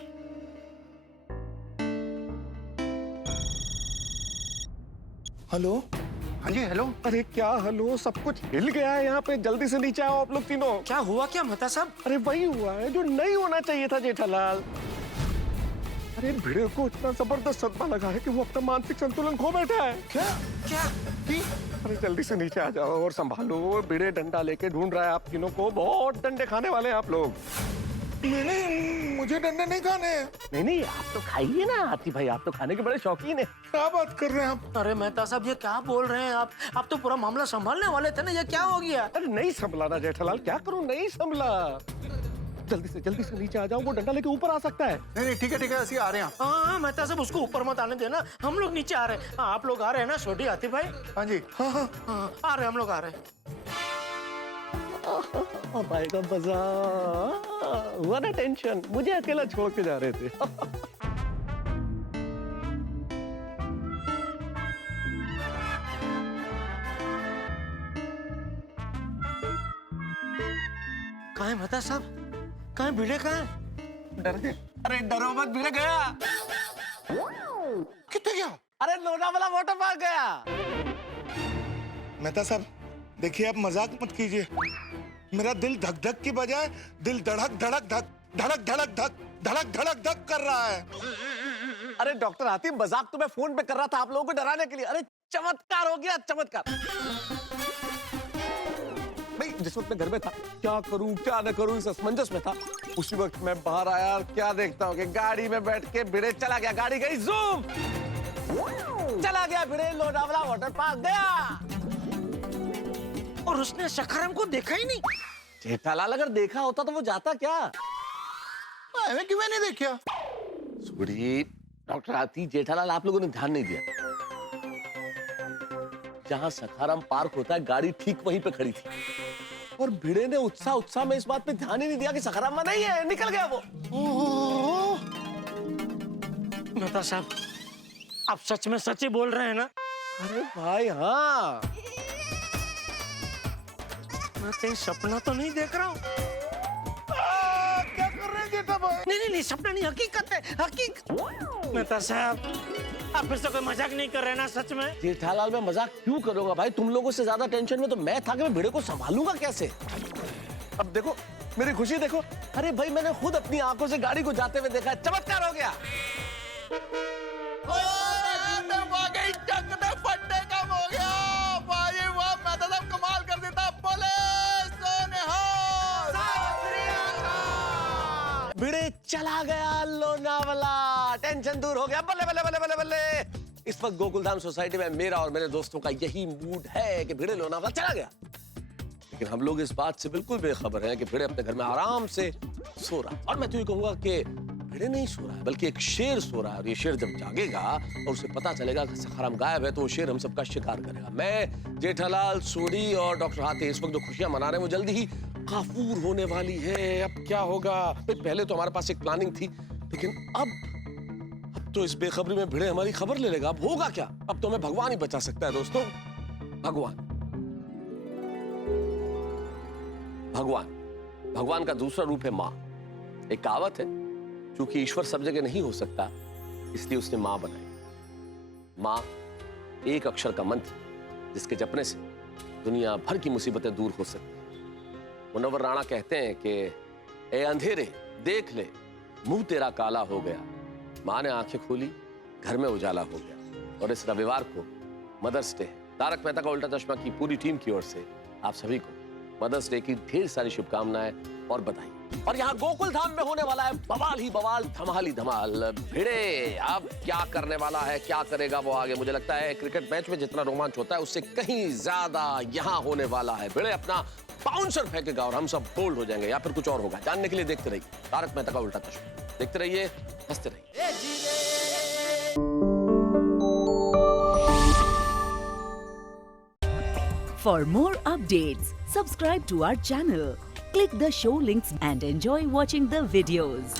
हेलो। हाँ जी, हेलो। अरे क्या हेलो, सब कुछ हिल गया है यहाँ पे। जल्दी से नीचे आओ आप लोग तीनों। क्या हुआ क्या मेहता साहब? अरे वही हुआ है जो नहीं होना चाहिए था जेठालाल। अरे भिड़े को इतना जबरदस्त सदमा लगा है कि वो अपना मानसिक संतुलन खो बैठा है। क्या क्या? अरे जल्दी से नीचे आ जाओ और संभालो। भिड़े डंडा लेके ढूंढ रहा है आप तीनों को। बहुत डंडे खाने वाले हैं आप लोग। मुझे डंडे नहीं खाने। नहीं, आप तो खाइए ना आती भाई, आप तो खाने के बड़े शौकीन है। क्या बात कर रहे हैं आप? अरे मेहता साहब, ये क्या बोल रहे हैं आप तो पूरा मामला संभालने वाले थे ना, ये क्या हो गया? अरे नहीं संभला ना जेठालाल, क्या करूं, नहीं संभला। जल्दी से नीचे आ जाओ, वो डंडा लेके ऊपर आ सकता है। नहीं, ठीक है, ऐसे आ रहे हैं। हाँ, मेहता साहब, उसको ऊपर मत आने देना, हम लोग नीचे आ रहे हैं। हाँ, आप लोग आ रहे हैं ना छोटी आती भाई? हाँ जी। हाँ, आ रहे हैं, हम लोग आ रहे हैं। भाई का मजा हुआ ना, टेंशन मुझे अकेला छोड़ के जा रहे थे। कहाँ है मेहता साहब? कहाँ है भिड़े? कहाँ है? डर गए? अरे डरो मत, भिड़े गया। कितने गया? अरे लोनावाला वाटर पार्क गया। मेहता साहब देखिए, आप मजाक मत कीजिए। मेरा दिल धक धक की बजाय दिल धड़क धड़क धक धड़क धड़क धक धड़क धड़क धक कर रहा है। अरे डॉक्टर हाथी, मजाक तो मैं फोन पे कर रहा था आप लोगों को डराने के लिए। अरे चमत्कार हो गया, चमत्कार। भाई जिस वक्त मैं घर में था, क्या करूं क्या न करूं इस असमंजस में था, उसी वक्त मैं बाहर आया और क्या देखता हूँ कि गाड़ी में बैठ के भिड़े चला गया। गाड़ी गई जूम, चला गया भिड़े, लोनावाला वाटर पार्क गया। और उसने सखाराम को देखा ही नहीं। जेठालाल अगर देखा होता तो वो जाता क्या? मैं क्यों नहीं देखा? सुबड़ी डॉक्टर आती, जेठालाल आप लोगों ने ध्यान नहीं दिया। जहां सखाराम पार्क होता है गाड़ी ठीक वहीं पे खड़ी थी और भिड़े ने उत्साह में इस बात पे ध्यान ही नहीं दिया कि सखाराम वहां नहीं है, निकल गया वो। मेहता साहब, आप सच में सच ही बोल रहे हैं ना? अरे भाई हाँ, मैं कहीं सपना तो नहीं देख रहा हूँ। क्या कर रहे हैं जेठा भाई? नहीं, सपना नहीं, हकीकत है, हकीकत। मेहता साहब, आप फिर से कोई मजाक नहीं कर रहे हैं ना सच में? जेठालाल मैं मजाक क्यों करूंगा भाई, तुम लोगों से ज्यादा टेंशन में तो मैं था कि मैं भिड़े को संभालूंगा कैसे। अब देखो मेरी खुशी देखो, अरे भाई मैंने खुद अपनी आंखों से गाड़ी को जाते हुए देखा है, चमत्कार हो गया। फट्टे कम हो गया भाई, वाह मेहता साहब कमाल कर देता। भिड़े चला गया लोनावला, टेंशन दूर हो गया, बल्ले बल्ले बल्ले बल्ले बल्ले। इस वक्त गोकुलधाम सोसाइटी में मेरा और मेरे दोस्तों का यही मूड है कि भिड़े लोनावला चला गया, लेकिन हम लोग इस बात से बिल्कुल बेखबर हैं कि भिड़े अपने घर में आराम से सो रहा है। और मैं तो ये कहूंगा कि भिड़े नहीं सो रहा है बल्कि एक शेर सो रहा है, और ये शेर जब जागेगा और उसे पता चलेगा कि सखाराम गायब है तो वो शेर हम सबका शिकार करेगा। मैं, जेठालाल, सोडी और डॉक्टर हाथी इस वक्त जो खुशियां मना रहे हैं वो जल्दी ही काफूर होने वाली है। अब क्या होगा? पहले तो हमारे पास एक प्लानिंग थी, लेकिन अब तो इस बेखबरी में भिड़े हमारी खबर ले लेगा। अब होगा क्या? अब तो हमें भगवान ही बचा सकता है दोस्तों, भगवान। भगवान का दूसरा रूप है माँ। एक कहावत है, क्योंकि ईश्वर सब जगह नहीं हो सकता इसलिए उसने माँ बनाई। माँ एक अक्षर का मंत्र जिसके जपने से दुनिया भर की मुसीबतें दूर हो सकती हैं। मुनव्वर राणा कहते हैं कि ए अंधेरे देख ले, मुंह तेरा काला हो गया। माँ ने आंखें खोली, घर में उजाला हो गया। और इस रविवार को मदर्स डे है। तारक मेहता का उल्टा चश्मा की पूरी टीम की ओर से आप सभी को मदर्स डे की ढेर सारी शुभकामनाएं और बधाई। और यहाँ गोकुल धाम में होने वाला है बवाल ही बवाल, धमाल ही धमाल। भिड़े अब क्या करने वाला है, क्या करेगा वो आगे? मुझे लगता है क्रिकेट मैच में जितना रोमांच होता है उससे कहीं ज्यादा यहाँ होने वाला है। भिड़े अपना बाउंसर फेंकेगा और हम सब बोल्ड हो जाएंगे, या फिर कुछ और होगा। जानने के लिए देखते रहिए तारक मेहता का उल्टा चश्मा। देखते रहिए, हंसते रहिए। For more updates, subscribe to our channel, click the show links and enjoy watching the videos.